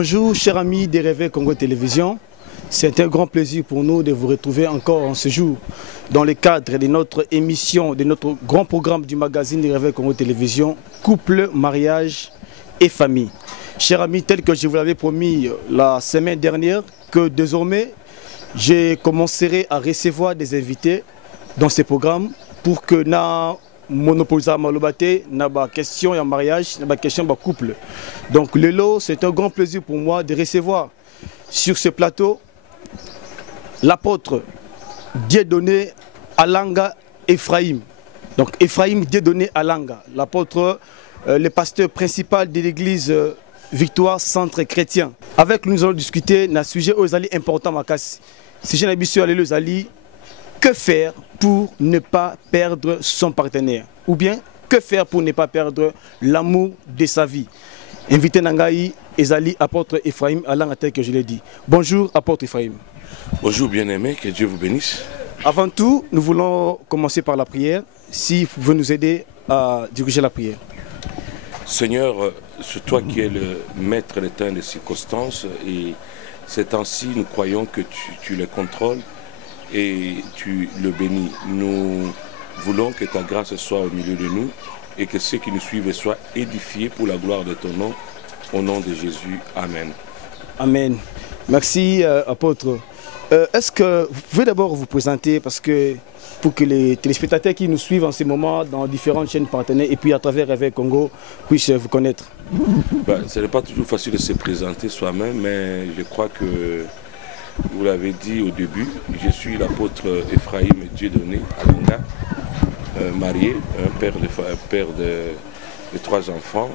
Bonjour chers amis des Réveils Congo Télévision, c'est un grand plaisir pour nous de vous retrouver encore en ce jour dans le cadre de notre émission, de notre grand programme du magazine des Réveils Congo Télévision, Couple, Mariage et Famille. Chers amis, tel que je vous l'avais promis la semaine dernière, que désormais je commencerai à recevoir des invités dans ce programme pour que na monopoliser malobate na ba question en mariage, na ba question ba couple. Donc le lot, c'est un grand plaisir pour moi de recevoir sur ce plateau l'apôtre Dieudonné Alanga Ephraim. Donc Ephraim Dieudonné Alanga, l'apôtre, le pasteur principal de l'église Victoire Centre Chrétien. Avec nous allons discuter d'un sujet aux important makasi. Si j'ai l'habitude d'aller aux alliés, que faire pour ne pas perdre son partenaire? Ou bien, que faire pour ne pas perdre l'amour de sa vie? Invité Nangaï, Ezali, apôtre Ephraim, Alanga tel que je l'ai dit. Bonjour, apôtre Ephraim. Bonjour bien-aimé, que Dieu vous bénisse. Avant tout, nous voulons commencer par la prière. Si vous pouvez nous aider à diriger la prière. Seigneur, c'est toi qui es le maître des temps et des circonstances. Et ces temps-ci, nous croyons que tu les contrôles et tu le bénis. Nous voulons que ta grâce soit au milieu de nous et que ceux qui nous suivent soient édifiés pour la gloire de ton nom. Au nom de Jésus, Amen. Amen. Merci, apôtre. Est-ce que vous pouvez d'abord vous présenter parce que pour que les téléspectateurs qui nous suivent en ce moment dans différentes chaînes partenaires et puis à travers Réveil Congo puissent vous connaître? Ce n'est pas toujours facile de se présenter soi-même, mais je crois que vous l'avez dit au début, je suis l'apôtre Ephraim Dieudonné Alanga, marié, un père de 3 enfants.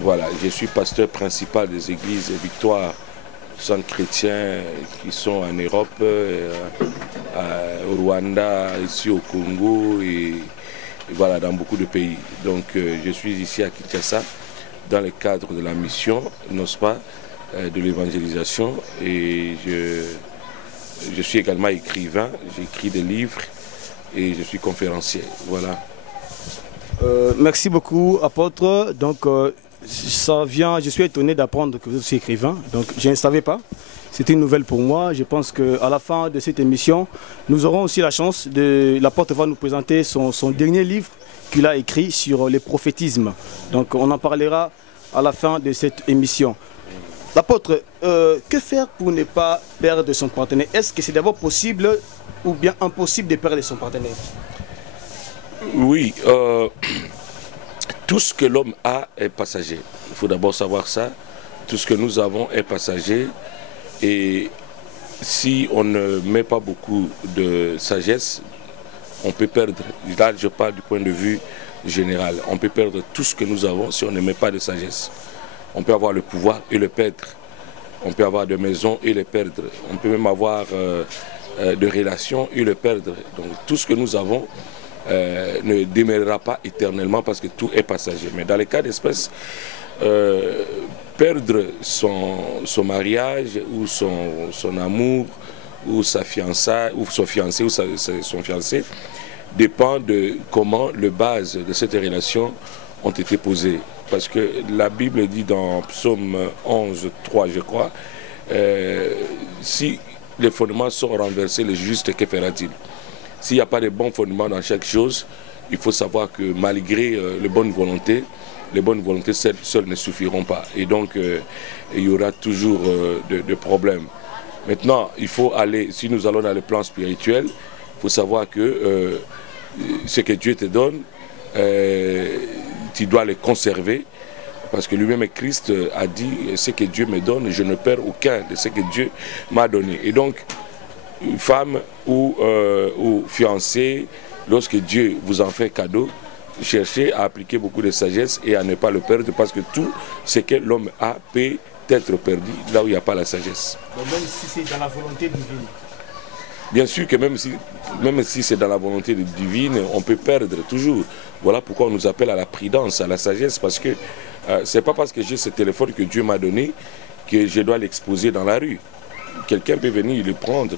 Voilà, je suis pasteur principal des églises Victoire Centre Chrétien qui sont en Europe, au Rwanda, ici au Congo et voilà, dans beaucoup de pays. Donc je suis ici à Kinshasa dans le cadre de la mission, n'est-ce pas, de l'évangélisation, et je suis également écrivain, j'écris des livres et je suis conférencier. Voilà. Merci beaucoup, apôtre. Donc ça vient, je suis étonné d'apprendre que vous êtes écrivain, donc je ne savais pas. C'est une nouvelle pour moi. Je pense qu'à la fin de cette émission, nous aurons aussi la chance de... L'apôtre va nous présenter son dernier livre qu'il a écrit sur le prophétisme. Donc on en parlera à la fin de cette émission. L'apôtre, que faire pour ne pas perdre son partenaire? Est-ce que c'est d'abord possible ou bien impossible de perdre son partenaire? Oui, tout ce que l'homme a est passager. Il faut d'abord savoir ça. Tout ce que nous avons est passager. Et si on ne met pas beaucoup de sagesse, on peut perdre. Là, je parle du point de vue général. On peut perdre tout ce que nous avons si on ne met pas de sagesse. On peut avoir le pouvoir et le perdre. On peut avoir des maisons et les perdre. On peut même avoir des relations et le perdre. Donc tout ce que nous avons ne demeurera pas éternellement parce que tout est passager. Mais dans les cas d'espèce, perdre son mariage ou son amour ou sa fiançaille ou son fiancé ou son fiancé dépend de comment les bases de cette relation ont été posées. Parce que la Bible dit dans Psaume 11, 3 je crois, si les fondements sont renversés, le juste, que fera-t-il? S'il n'y a pas de bons fondements dans chaque chose, il faut savoir que malgré les bonnes volontés seules ne suffiront pas. Et donc, il y aura toujours de problèmes. Maintenant, il faut aller, si nous allons dans le plan spirituel, il faut savoir que ce que Dieu te donne, tu dois le conserver. Parce que lui-même, Christ a dit, ce que Dieu me donne, je ne perds aucun de ce que Dieu m'a donné. Et donc, femme ou fiancé, lorsque Dieu vous en fait cadeau, cherchez à appliquer beaucoup de sagesse et à ne pas le perdre parce que tout ce que l'homme a peut être perdu là où il n'y a pas la sagesse. Donc même si c'est dans la volonté divine. Bien sûr que même si c'est dans la volonté divine, on peut perdre toujours. Voilà pourquoi on nous appelle à la prudence, à la sagesse, parce que c'est pas parce que j'ai ce téléphone que Dieu m'a donné que je dois l'exposer dans la rue. Quelqu'un peut venir le prendre.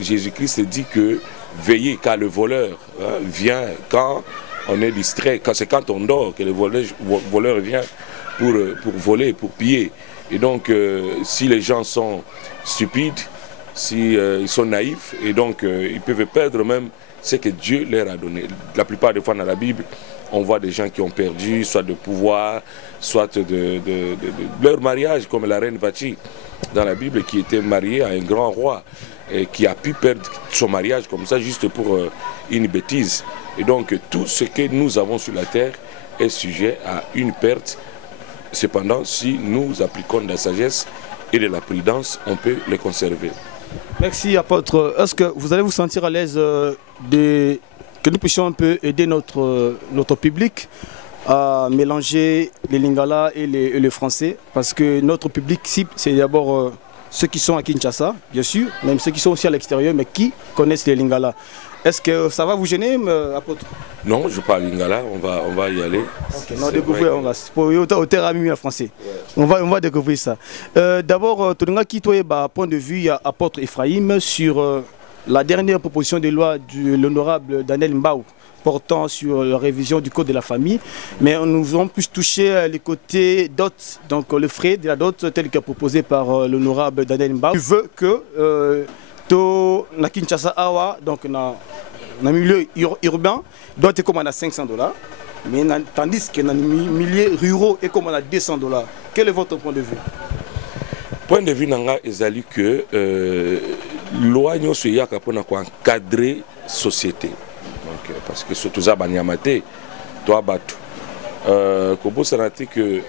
Jésus-Christ dit que veillez car le voleur vient quand on est distrait, c'est quand on dort que le voleur vient pour voler, pour piller. Et donc, si les gens sont stupides, si ils sont naïfs, et donc ils peuvent perdre même ce que Dieu leur a donné. La plupart des fois dans la Bible, on voit des gens qui ont perdu soit de pouvoir, soit de leur mariage, comme la reine Vati dans la Bible, qui était mariée à un grand roi, et qui a pu perdre son mariage comme ça, juste pour une bêtise. Et donc, tout ce que nous avons sur la terre est sujet à une perte. Cependant, si nous appliquons de la sagesse et de la prudence, on peut les conserver. Merci, apôtre. Est-ce que vous allez vous sentir à l'aise que nous puissions un peu aider notre public à mélanger les lingala et le français? Parce que notre public cible, c'est d'abord ceux qui sont à Kinshasa, bien sûr, même ceux qui sont aussi à l'extérieur, mais qui connaissent les lingala. Est-ce que ça va vous gêner, apôtre? Non, je parle lingala, on va y aller. Okay, on va découvrir, on va au terrain en français. Ouais. On va découvrir ça. D'abord, qui point de vue à apôtre Ephraim sur la dernière proposition de loi de l'honorable Daniel Mbao portant sur la révision du code de la famille, mais nous avons plus touché les côtés dot, donc le frais de la dot tel que proposé par l'honorable Daniel Mbao. Il veut que na Kinshasa awa, donc dans le milieu urbain, doit être comme à $500, mais tandis que dans les milieux ruraux est comme à $200. Quel est votre point de vue? Point de vue nanga ezali que loi nyonso yaka pona ko encadrer société. Donc parce que surtout za banyamate to abatu ko bosanati que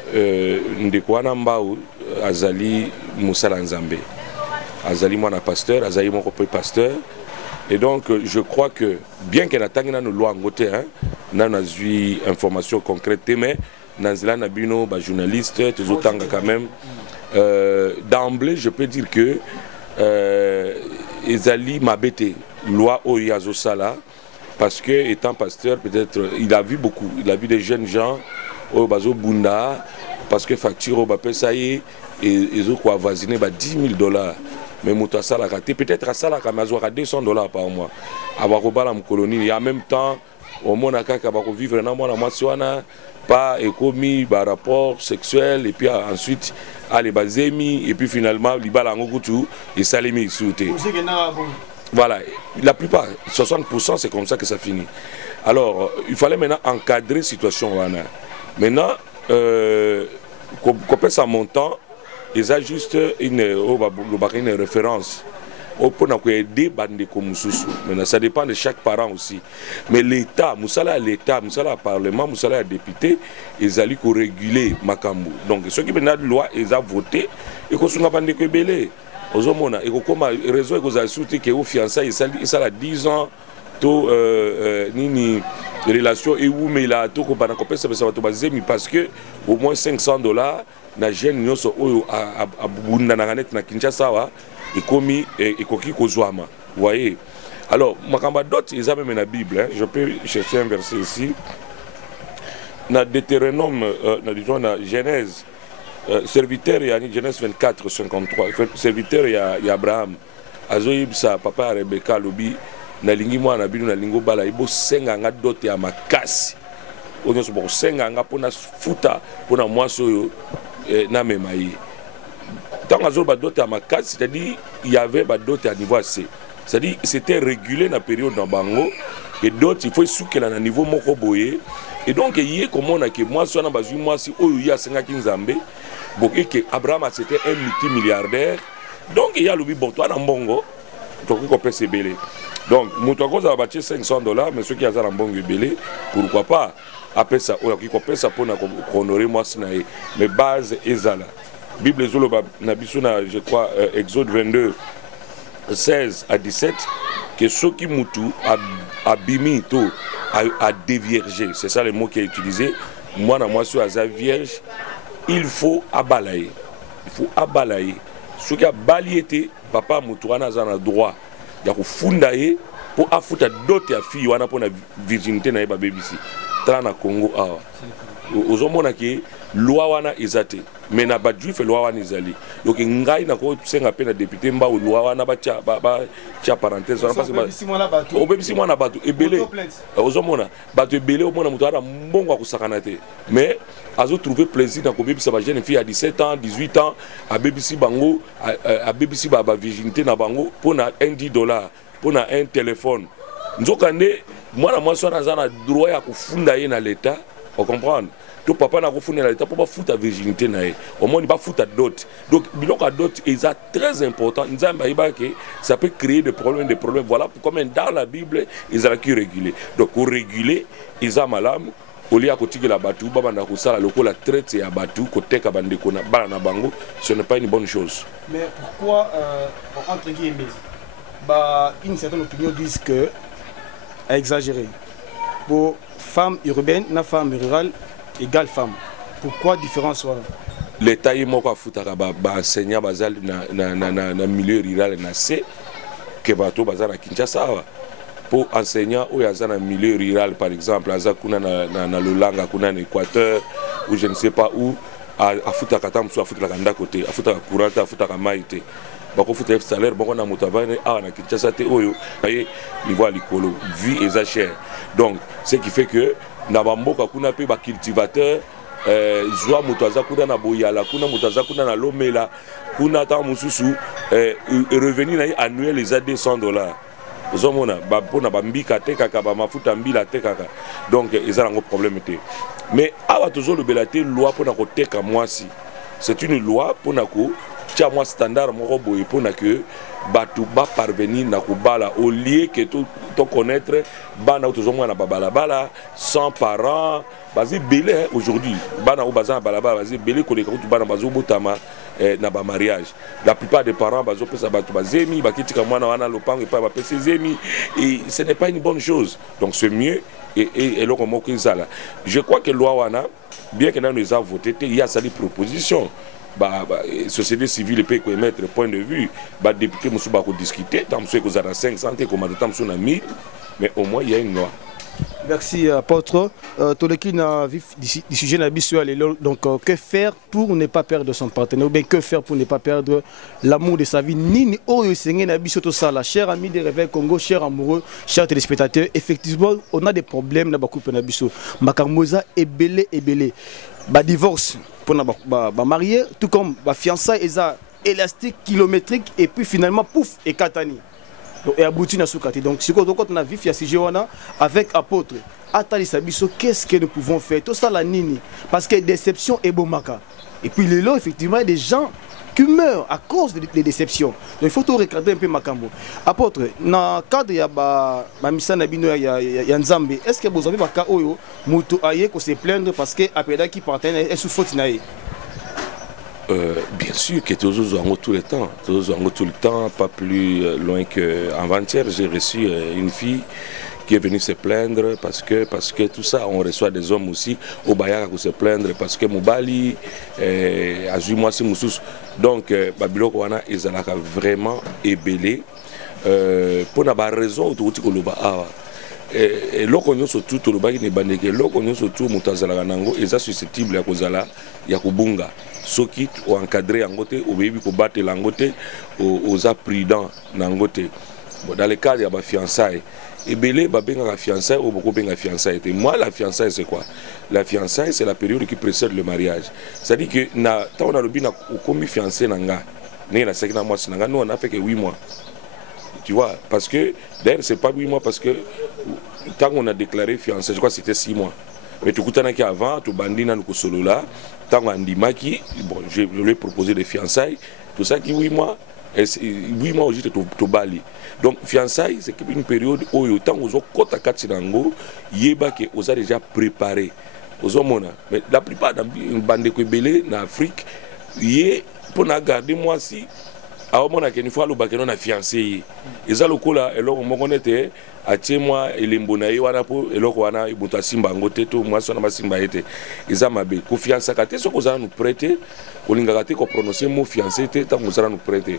ndekwana mbao azali musala nzambe. Azali mwana pasteur, azali mon pasteur. Et donc je crois que bien que natangi na no loi ngote hein, na nazui information concrète mais nazila na bino ba journaliste tozotanga quand même. D'emblée, je peux dire que Ezali Mabete, loi Oyazo Sala, parce que étant pasteur, peut-être, il a vu beaucoup, il a vu des jeunes gens au Bazo Bunda, parce que facture au Bapé Saïe, et ils ont voisiné $10,000. Mais Mouta Sala raté, peut-être à Sala Kamazo à $200 par mois. À Baroba, la colonie, et en même temps, au Monaka, Kabako vivre dans mon Amaswana, pas économie, rapport sexuel, et puis ensuite, les bazemi, et puis finalement, l'Ibala Ngogutu et Salemi Souté. Voilà, la plupart, 60%, c'est comme ça que ça finit. Alors, il fallait maintenant encadrer la situation. Maintenant, qu'on pèse un montant, ils ont juste une référence. Pour aider maintenant ça dépend de chaque parent aussi, mais l'État, Moussala Parlement, Moussala député, ils allaient réguler Makambu. Donc ceux qui viennent de loi, ils ont voté et qu'on soit pas de belé. Aux hommes, et comme réseau que vous avez soutenu que vous fiancés, il a 10 ans, tout ni relation et où mais là tout qu'on pas encore ça va baser parce que au moins $500 na jeune nyoso oyo a bunda na net na Kinshasa wa ekomi ekoki kozwama. Vous voyez. Alors makamba d'autres ils ont même la Bible hein. Je peux chercher un verset ici. Na Deutéronome disons na Genèse serviteur ya Genèse 24:53 serviteur ya Abraham azoyib sa papa Rebecca lobi na lingi mwana bino na lingo bala ibo senga nga dote ya makasi onyo so bo senga nga pona futa pona mwaso yo na memayi tant azo ba dote ya makasi, c'est-à-dire il y avait ba dote à niveau assez, c'est-à-dire c'était régulé na période dans bango et d'autres il faut soukela na niveau moko boye et donc yé comme on a que moi so na bazui moi si oyo ya senga kinzambe bon et que Abraham c'était un multimilliardaire donc il y a le bon toi na mbongo donc on peut se belé. Donc, Moutouakos a bâti $500, mais ceux qui ont un bon belé, pourquoi pas? Après ça, on a ça pour honorer moi, mais base ezala. Bible Zolo Nabisuna, je crois, Exode 22, 16 à 17, que ceux qui moutou a bimi tout, a déviergé. C'est ça le mot qui est utilisé. Moi, moi, sur la vierge, il faut abalayer. Il faut abalayer. Ceux qui a balayé, papa Moutouana a droit. Il y a fundaye pour affouter d'autres filles pour la virginité na ba bébé ici. tala na Congo awa ozomona ki loi wana ezate mais na ba juif loi wana ezali donc ngai na ko senga pe na député mba loi wana ba tia parenthèse wana parce que obebisi mwana bato ebele ozomona bato ebele omona muto ara mbongo akusakana te mais azo trouver plaisir na ko bebisa ba jeune fille à 17 ans 18 ans a bebisi bango a bebisi ba virginité na bango pour na $10 pour na un téléphone nzokande mwana mwasi wana aza na droit ya kufunda ye na l'état on comprend to papa na kufunda na l'état pour pas foutre la virginité na ye au moins pas foutre dot donc biloko à dot est très important nzamba iba que ça peut créer des problèmes voilà pourquoi dans la Bible ils ont qui réguler donc pour réguler ils ont malam au lieu à côté la batu baba na kusala loko la traite ya batu côté ka bande kona bana na bango ce n'est pas une bonne chose mais pourquoi entre guillemets bah une certaine opinion disent que à exagérer pour femme urbaine na femme rurale égale femme pourquoi différence voilà l'état est moko afutaka ba enseignant bazal na milieu rural na C que bato bazala na Kinshasa pour enseignant ou yaza na milieu rural par exemple aza kuna na Lolanga kuna na Équateur ou je ne sais pas où afutaka tamso afutaka nda côté afutaka courant afutaka maïté bako futa salaire bako na mutavane na Kinshasa te oyo aye niveau likolo vie eza cher donc ce qui fait que na bamboka kuna pe ba cultivateur joa mutaza kuna na boyala kuna mutaza kuna na lomela kuna ta mususu revenu na annuel eza $200 ozomona ba pona bambika te kaka ba mafuta mbila te kaka donc eza nango problème te mais awa tozo le belate loi pona ko teka mwasi c'est une loi pona ko tia moi standard moko boye pona que batu ba parvenir na kubala au lieu que to connaître bana tozomona babalabala sans parents bazi belé aujourd'hui bana o bazan balabala bazi belé ko leka bana bazo botama na ba mariage la plupart des parents bazo pesa batu bazemi bakitika mwana wana lopango pa ba pesa zemi et ce n'est pas une bonne chose donc c'est mieux et le comment que ça là je crois que loi wana bien que nous avons voté il y a ça des propositions société civile peut émettre point de vue député musu ba ko discuter tant que vous avez 500 comme tant que 1000 mais au moins il y a une loi. Merci apôtre. Toleki na vif du sujet na biso donc que faire pour ne pas perdre son partenaire ou bien que faire pour ne pas perdre l'amour de sa vie nini oyo sengé na biso to sala cher ami de Réveil Congo cher amoureux chers téléspectateurs effectivement on a des problèmes na ba couple na biso makamboza ebele ba divorce pour ba marié tout comme ba fiançailles eza élastique kilométrique et puis finalement pouf et katani et abouti na soukati donc si quand on a vu ya sujet wana avec apôtre atali sabiso qu'est-ce que nous pouvons faire tout ça la nini parce que déception et bomaka et puis les lots effectivement des gens qui meurent à cause des déceptions donc il faut tout regarder un peu makambo apôtre na cadre ya ba misana bino ya nzambe est-ce que vous avez ba ka oyo mutu aye ko se plaindre parce que apeda qui partenaire est sous faute na ye. Bien sûr que toujours tout le temps, pas plus loin qu'avant-hier, j'ai reçu une fille qui est venue se plaindre parce que tout ça, on reçoit des hommes aussi au Bayard pour se plaindre parce que Moubali, Azuma, Moussous, donc Babyloko Wana, ils ont vraiment ébélé pour la raison autour de et loko nyonso tout to lobaki ne bandeke loko nyonso tout mutazala nango eza susceptible ya kozala ya kubunga soki o encadrer yango te obebi ko batela yango te oza prudent nango te dans le cadre ya ba fiançailles ebele ba benga la fiançailles ou beaucoup benga fiançailles te moi la fiançailles c'est quoi la fiançailles c'est la période qui précède le mariage c'est-à-dire que na tant on a lobi na komi fiancé nanga né na sekina moi sinanga nous on a fait que 8 mois. Tu vois, parce que d'ailleurs c'est pas 8 mois parce que quand on a déclaré fiancé, je crois que c'était 6 mois. Mais tout le temps avant, tout bandina nous solo là, tant on dit maki, bon, je lui ai proposé des fiançailles, tout ça qui 8 mois, 8 mois juste tout bali. Donc fiançailles c'est une période où autant aux kota katsinango, yeba que aux a déjà préparé. Aux hommes mais la plupart des bandes que belé en Afrique, yé pour na garder moi si alors mon akeni fois le bakeno na fiancé eza lokola eloko moko nete atie moi elembo ye wana po eloko wana ibuta simba ngote to moi sona masimba ete eza mabe ko fiança kate soko za nous prêter kolingaka te ko prononcer mot fiancé te tant nous nous prêter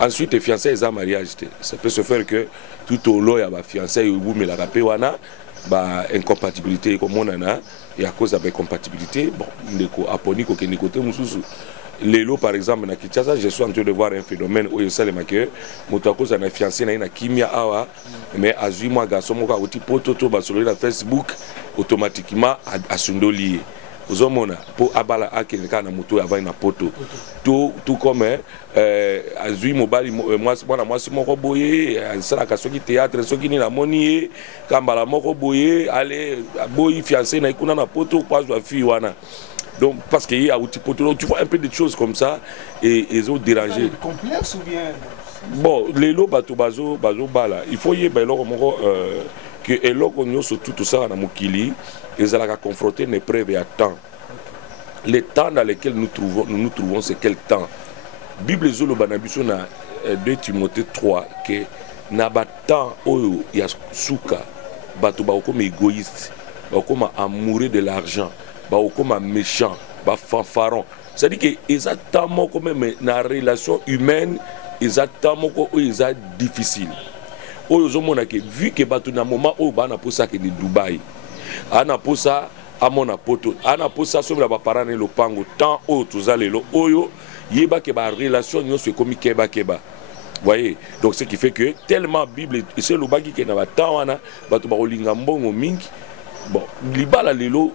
ensuite fiancé eza mariage te ça peut se faire que tout au long ya ba fiancé ubumela kape wana bah incompatibilité comme on en a et à cause de l'incompatibilité bon ndeko aponi ko kende côté mususu lelo par exemple na Kinshasa je suis en train de voir un phénomène où il s'est marqué moto à cause na fiancé na kimia awa mais azui moi garçon moko oti poto to ba sur la Facebook automatiquement a sundoli ozomona po abala akeneka na moto avant na poto tout comme azui mobali moi si moko boye sala ka soki théâtre soki ni na moni kambala moko boye aller boyi fiancé na ikuna na poto kwa zwa fi wana donc parce qu'il y a tu vois un peu de choses comme ça et ils ont dérangé complexe ou bien bon les lots bato bazo bala il faut y beloko moko que eloko nyoso tout ça na mokili ils allaient confronter une épreuve à temps. Les temps dans lesquels nous nous trouvons, c'est quel temps? Bible zolo banabiso na 2 Timothée 3 que na ba temps oyo ya suka bato ba comme égoïste, ba comme amoureux de l'argent, ba comme méchant, ba fanfaron. C'est-à-dire que exactement comme na relation humaine, exactement ko eza difficile. Oyo zomona que vu que bato na moment oyo ba na posa que de Dubaï. Ana posa amona poto ana posa sobre ba parents le pango tant o tozalelo oyo yeba ke ba relation nyo se komi keba voyez donc ce qui fait que tellement Bible c'est le bagi ke na ba temps wana bato ba olinga mbongo mingi bon libala lelo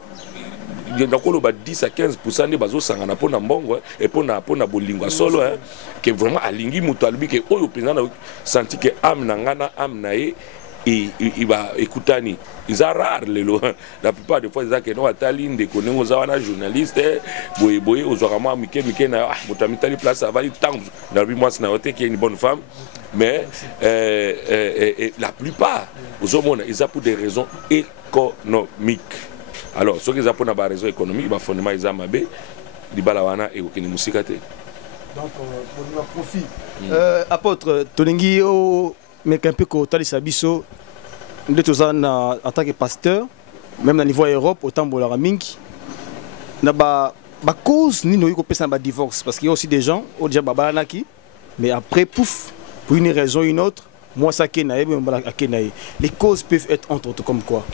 ndakolo ba 10 à 15% de bazo sangana pona mbongo et pona bolingo solo que vraiment alingi muto albi ke oyo penza na senti que am na ngana am na ye et il va écouter ils sont rares la plupart des fois ils ont que atali des connaissances aux wana journalistes boye aux vraiment mike na motamitali place ça va du temps dans le mois na hote qui est une bonne femme mais la plupart aux hommes ils ont pour des raisons économiques alors ceux qui ont pour des raisons économiques bah fondement ils ont mabé di balawana et aucune musique donc pour le profit apôtre tolingi mais un peu que Sabiso, nous sommes en tant que pasteur, même au niveau Europe, autant de la mingi, na ba cause ni nous y a divorce parce qu'il y a aussi des gens au déjà babanaki, mais après pouf pour une raison ou une autre, moi ça kenaï, les causes peuvent être entre autres comme quoi.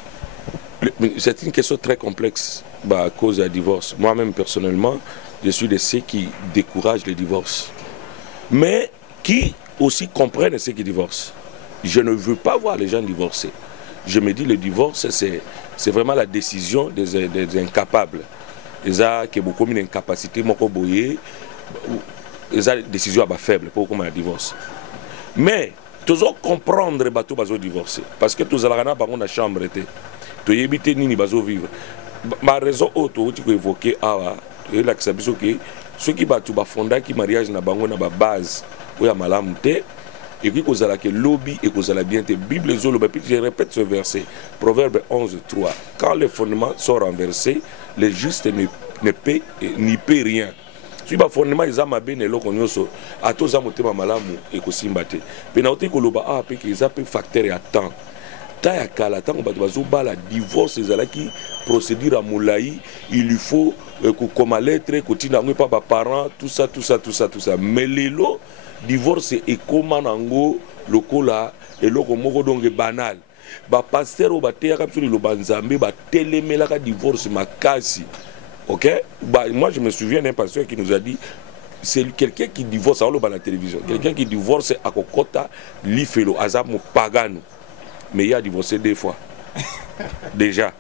C'est une question très complexe, à cause du divorce. Moi-même personnellement, je suis de ceux qui découragent le divorce, mais qui aussi comprennent ceux qui divorcent. Je ne veux pas voir les gens divorcer. Je me dis le divorce, c'est vraiment la décision des incapables. Ils ont beaucoup d'incapacité, ils ont des décisions faibles pour comment divorce. Mais toujours comprendre bateau bazo divorcer parce que tous allons dans la chambre tu éviter nini bazo vivre. Ma raison auto tu peux évoquer et là que ça biso que ceux qui bateau ba fonda qui mariage na bango na ba base ou ya malamu te. Et puis, vous avez que lobby et vous avez bien te Bible, je répète ce verset, Proverbe 11:3. Quand les fondements sont renversés, les justes ne paient ni paient rien. Si les fondements sont bien, ils sont à tous les gens malamu et kosimbate. Mais na que loba a pe qu'ils appellent facteur à temps. Ta ya kala tant que bazo bala divorce ezala qui procédure à moulaï, il lui faut comme lettre continue pas ba parents tout ça. Mais les lots divorce et comment nango lokola et loko moko donc banal ba pasteur ba te ya sur le banzambe ba telemela ka divorce makasi OK bah moi je me souviens d'un pasteur qui nous a dit c'est quelqu'un qui divorce à la télévision quelqu'un qui divorce à kokota lifelo azamo pagano mais il a divorcé 2 fois déjà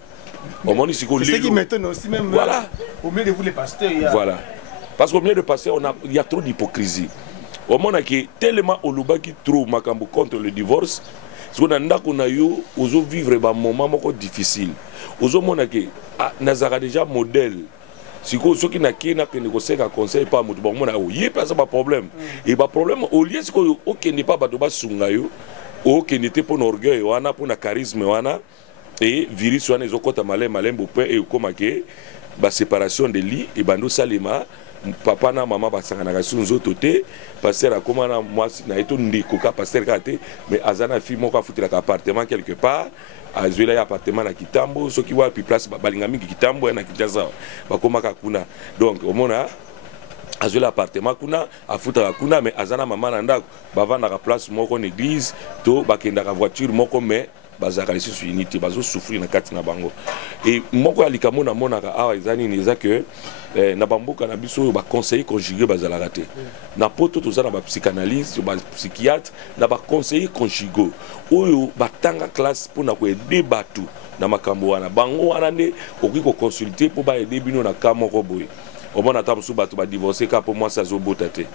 au moins ici c'est ce qui m'étonne aussi même voilà au milieu de vous les pasteurs il y a voilà parce qu'au milieu de pasteurs il y a trop d'hypocrisie. Au moment qui tellement au luba qui trouve makambo contre le divorce, parce qu'on a ndako na yo, ozo vivre un moment moko difficile. Ozo mona que nazara déjà modèle. Si ceux qui n'a qui n'a que négocier un conseil pas mutu bon mona yé pas ça pas problème. Et pas problème au lieu c'est que OK n'est pas bato ba sunga yo, OK n'était pour orgueil wana pour na charisme wana et virus wana ezokota malembo pe et comme que ba séparation de lit et bando salima papa na maman basangana sunzo toté pasteur akoma na mwasi na eto ndiko ka pasteur kate mais azana fille moko afutela ka appartement quelque part azwela ya appartement na Kitambo soki wa pi place balinga mingi Kitambo na Kinshasa bakoma ka kuna donc omona azwela appartement kuna afutela kuna mais azana maman na ndako bavanda ka place moko en église to bakenda ka voiture moko mais bazaka ici sur unité bazo souffrir na kati na bango et moko alika mona monaka awa ezani neza que na bamboka na biso ba conseiller conjugué bazala te na poto toza na ba psychanalyste ba psychiatre na ba conseiller conjugaux oyo batanga classe pour na ko aider batu na makambo wana bango wana ne oki ko consulter pour ba aider bino na kamo ko boy au moins attendre sous batu ba divorcer ka pour moi ça zo botate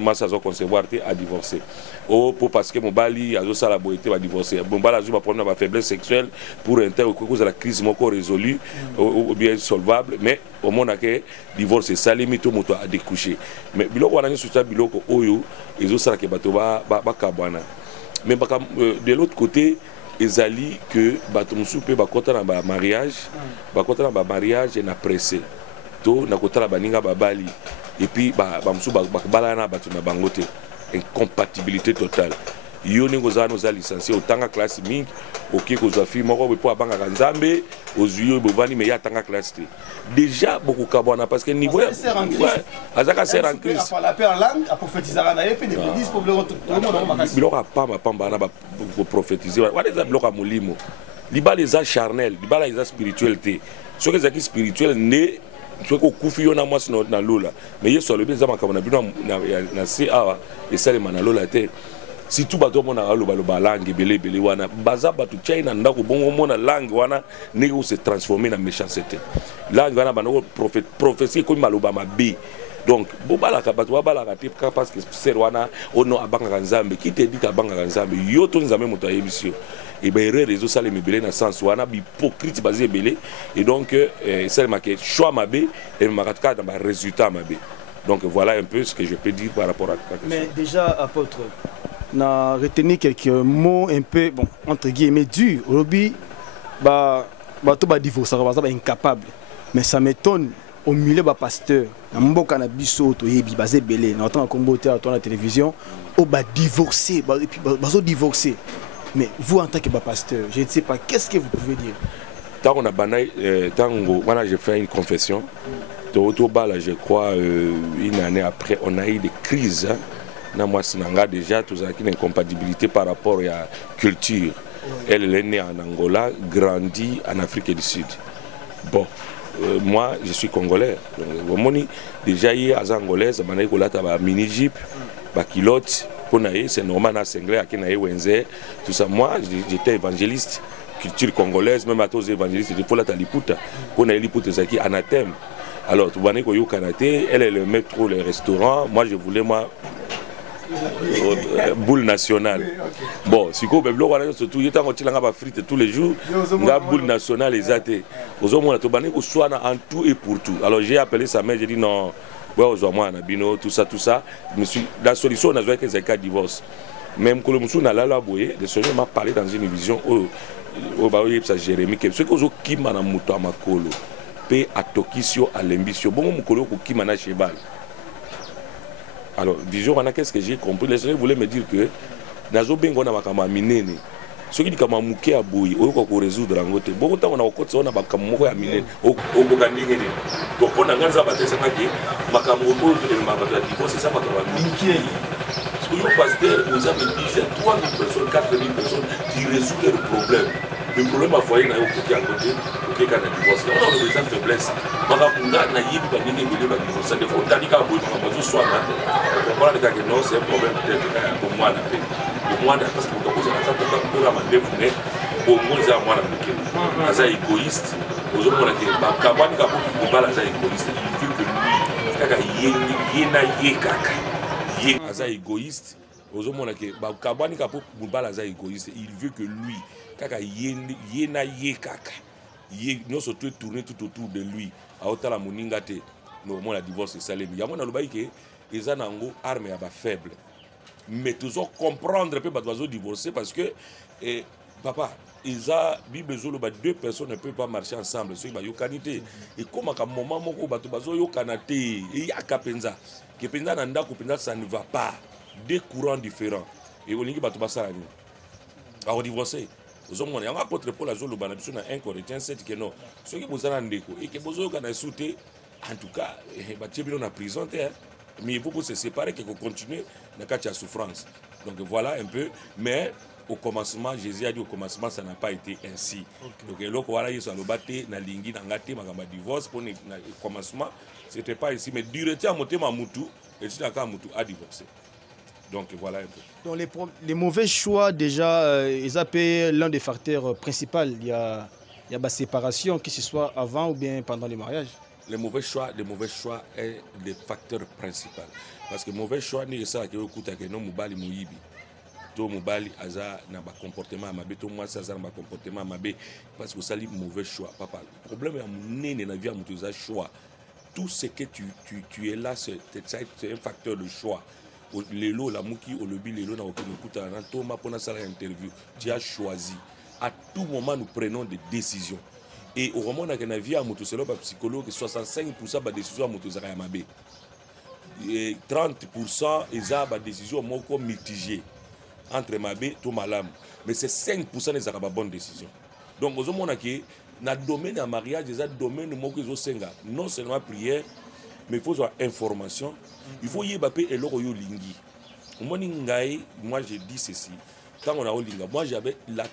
moi ça zo concevoir à divorcer oh pour parce que mon bali azo sala boité va divorcer mon bali azo va prendre ma faiblesse sexuelle pour un tel cause de la crise moko résolue ou bien solvable mais au moins que divorce ça limite moto à découcher mais biloko wana sur ça biloko oyo ezo sala ke bato ba kabwana mais de l'autre côté ezali que bato musupe bakota na ba mariage bakota na ba mariage na pressé to na kota la baninga babali et puis bamusu balana batu na bangote incompatibilité totale yo ningo za nos licencié otanga classe mingi oké kozwa fi moko po abanga kanzambe ozuyo bovani mais ya tanga classe te déjà beaucoup kabona parce que niveau azaka ser en crise la paix en langue a prophétiser na yepe des églises pour le monde makasi biloko pamba na ba prophétiser wala za biloko molimo libala eza charnel libala eza spiritualité ce que ezaki spirituel ne tu es kufi yo na mwasi na lola mais yeso alobi eza makambo na bino na se awa esale mana lola te si tout bato mona aloba langue belé wana baza bato china ndako bongo mona langue wana nego se transformer na méchanceté langue wana banoko prophétie ko maloba mabe donc bobalaka bato babalaka te parce que ser wana ono abanga nzambe qui te dit abanga nzambe yo to nzambe moto ayebisio et ben erreur réseau ça les mebele na sens wana bi hypocrite basé belé et donc c'est le marqué choix mabe et makatka dans ba résultat mabe donc voilà un peu ce que je peux dire par rapport à la question. Mais déjà apôtre na retenu quelques mots un peu bon entre guillemets durs au lobby bato ba divorce ba incapable mais ça m'étonne au milieu ba pasteur na mboka na biso to yebi basé belé na autant comboter à la télévision au ba divorcer et puis bazo divorcer. Mais vous en tant que pasteur, je ne sais pas, qu'est-ce que vous pouvez dire? Tant qu'on a banai, voilà, j'ai fait une confession. Là, je crois, une année après, on a eu des crises. Moi, déjà, tout ça, une incompatibilité par rapport à la culture. Elle est née en Angola, grandie en Afrique du Sud. Bon, moi, je suis congolais. Déjà, il y a des Angolais, il y a des mini-jeep, des kilotes. C'est normal à Senglé, à Kenaï, Wenze, tout ça. Moi, j'étais évangéliste, culture congolaise, même à tous les évangélistes, il faut la taliputa. Pour aller liputa, c'est qui anathème. Alors, tu vois, au Canada, elle est le maître les restaurants. Moi, je voulais, boule nationale. Bon, si vous avez surtout, il y a des frites tous les jours. La boule nationale est zatée. Aux hommes, on a soit en tout et pour tout. Alors, j'ai appelé sa mère, j'ai dit non. Tout ça. La solution, on a joué que divorce. Même quand le na la boye, le Seigneur m'a parlé dans une vision au Jérémie, que ce que vous qui m'a muto à makolo, pe à Tokisio à l'ambition, bon mukolo qui m'a cheval. Alors, vision, qu'est-ce que j'ai compris? Le Seigneur voulait me dire que nazo bengo na makama minene. Ce qui dit comme mouké à bouillir, on peut résoudre en côté. Beaucoup de temps on a au côté on a bakam mouké à miner. Au Bogandingé. Donc on a un gars battu ça qui makam mouké de ma battu divorce c'est ça makam mouké. Ce que le pasteur nous a dit c'est 3000 personnes, 4000 personnes qui résout leurs problèmes. Le problème à foyer n'a au côté à côté, auquel quand on a divorcé. On a des faiblesses. Makam mouké n'a yé du bandingé de la divorce. Des fois on a dit qu'à bouillir makam mouké soit là. On a dit que non c'est un problème peut-être pour moi la paix. Moi, parce que pour la égoïste, aux hommes qui égoïste, il veut que lui, nous sommes tournés tout autour de lui. À la moningate, nous la divorce et salé. Il y a mon aloubaï qui est un arme faible. Mais toujours comprendre que les divorcer parce que papa, Bible deux personnes ne peuvent pas marcher ensemble. C'est une qualité. Et comme à un moment où ça ne va pas, deux courants différents. Et on dit que ça va divorcer. Vous avez un apôtre Paul Azolo Banabison à 1 Corinthiens 7 que non. Ceux qui vous en rendez et que vous avez sauté, en tout cas, vous en prison. Mais il faut se séparer, qu'il faut continuer dans la souffrance. Donc voilà un peu. Mais au commencement, Jésus a dit au commencement, ça n'a pas été ainsi. Donc, le Kouara Yesu Alobate, na lingi, na ngate, ma divorce, pour le commencement, c'était pas ici. Mais directement, à monter ma moutou, et si la moutou a divorcé. Donc voilà un peu. Donc les mauvais choix, déjà, ils appellent l'un des facteurs principaux. Il y a la séparation, que ce soit avant ou bien pendant le mariage. Les mauvais choix est le facteur principal. Parce que mauvais choix, n'est ça que vous écoutez que non mobali moyibi. Tout mobali aza na ba comportement mabe, tout moi ça na ba comportement mabe parce que ça li mauvais choix. Papa, le problème est amené na vie à mon choix. Tout ce que tu es là, c'est un facteur de choix. Lelo la muki au lobby lelo na okino kuta na Thomas pour na sala interview. Tu as choisi. À tout moment nous prenons des décisions. Et au moment où on a vu à Motoselo, le psychologue, 65% de décision à Motoselo Yamabe. Et 30% ils ont des décisions mitigées entre Mabé et Malam. Mais c'est 5% des bonnes décisions. Donc, au moment où dans le domaine du mariage, il y a un domaine où non seulement prière, mais il faut avoir information. Il faut y avoir et l'eau lingi. Moi, j'ai dit ceci. Quand on a au linga, moi j'avais la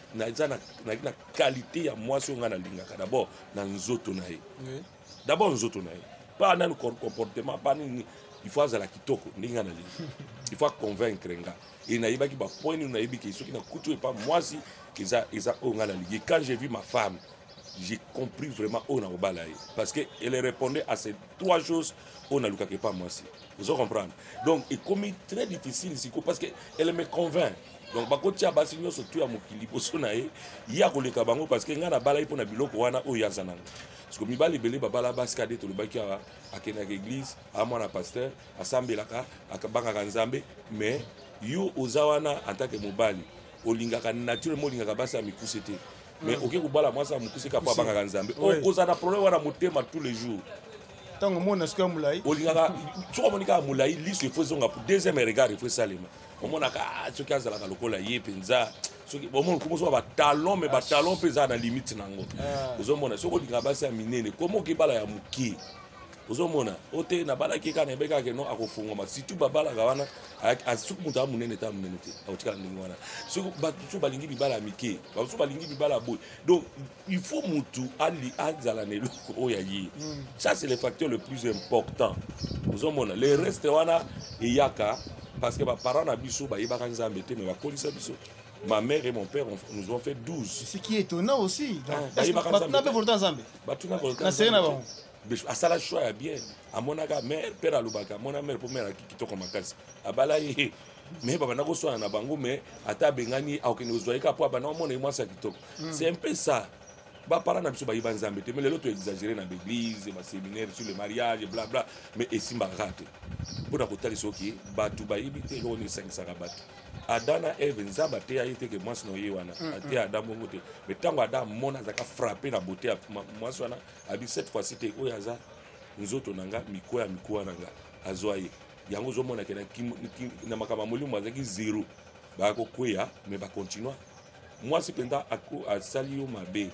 qualité à moi sur on a linga. D'abord, dans Nzotonaï. D'abord, Nzotonaï. Pas dans le comportement, pas il faut avoir la kitoko. Il faut convaincre. Et il y a des points qui sont pas moi si ils ont la ligue. Quand j'ai vu ma femme, j'ai compris vraiment où on a balaye. Parce qu'elle répondait à ces trois choses, on a lu pas moi si. Vous comprenez? Donc, c'est comme très difficile ici parce qu'elle me convainc. Donc, quand tu as basé surtout à Mokili, il y a des gens parce que y a des balaye pour les biloko wana o yazanang. Parce que mibali belé babala baskade to le baki à l'église, à mon pasteur, à Sambelaka, à Kabanga Nzambe, mais yo ozawana en tant que mobali, olingaka naturellement olingaka basa mikusete. Mais ok kubala moi ça mukuse ka pa banga Nzambe. O kozana problème wana motema tous les jours. Tant que mon est-ce que moulay olingaka tu monika moulay li se faisons pour deuxième regard il faut salema. On monaka ce qui a la lokola ye penza. Ce qui bon comment ça va talon mais ba talon pesa na limite nango. Ozomona soko linga basa minene comment ke bala ya muki. Ozomona ote na bala ki kana beka ke no akofungoma si tu babala gawana asuku muta munene ta munene te autika ndingi wana soko batu balingi bibala mike batu balingi bibala boy donc il faut mutu ali azala ne loko oyayi ça c'est le facteur le plus important. Ozomona les restes wana iyaka parce que ba parents na biso ba yeba kanzambe te mais ba kolisa biso. Ma mère et mon père nous ont fait 12. Ce qui est étonnant aussi. À ça la choix bien. À mon mère, père à l'Ubaka, mon mère pour mère qui te comme à Balaye. Mais papa n'a pas soin à Bango, mais à ta bengani, à aucun nous voyait qu'à quoi, non, mon et moi ça qui toque. C'est un peu ça. Bah, parents n'a pas eu Nzambe, mais les autres exagéré dans l'église, ma séminaire sur le mariage, blabla. Mais et si m'a raté. Pour la côté de ce qui est, bah, tout va éviter l'on est 5 sarabat. Adana Eve Nzamba te a été que moi c'est noyé wana. Ate Adam bongote. Mais tant Adam mona zaka frappé na beauté moi swana abi cette fois-ci te oyaza nzoto nanga mikoya nanga azwaye. Yango zo mona kena na makama moli mo zaki zéro. Ba ko koya mais ba continuer. Moi c'est pendant à salio mabe.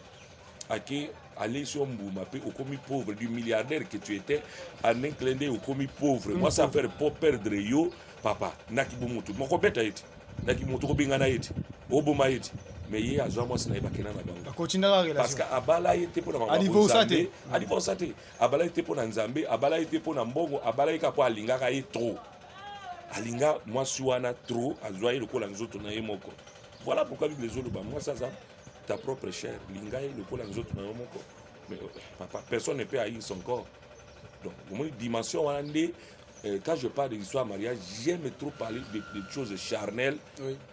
Ake aller sur Mbouma pe au commis pauvre du milliardaire que tu étais en un clin d'œil au commis pauvre. Moi ça faire pour perdre yo papa naki bomutu. Mon kobeta eti. Naki moto ko bingana eti. Oboma eti. Mais hier azwa moi na ibakena na bango. Continue la relation. Parce que abala était pour na niveau saté. Niveau saté. Abala était pour na Nzambe, abala était pour na mbongo, abala ka pour alinga ka e trop. Alinga moi suana trop azwa le ko la nzoto na ye moko. Voilà pourquoi les autres bah moi ça ta propre chair, l'ingaï, le pôle en autres, mais papa, personne ne peut haïr son corps. Donc, au dimension, quand je parle de l'histoire mariage, j'aime trop parler de choses charnelles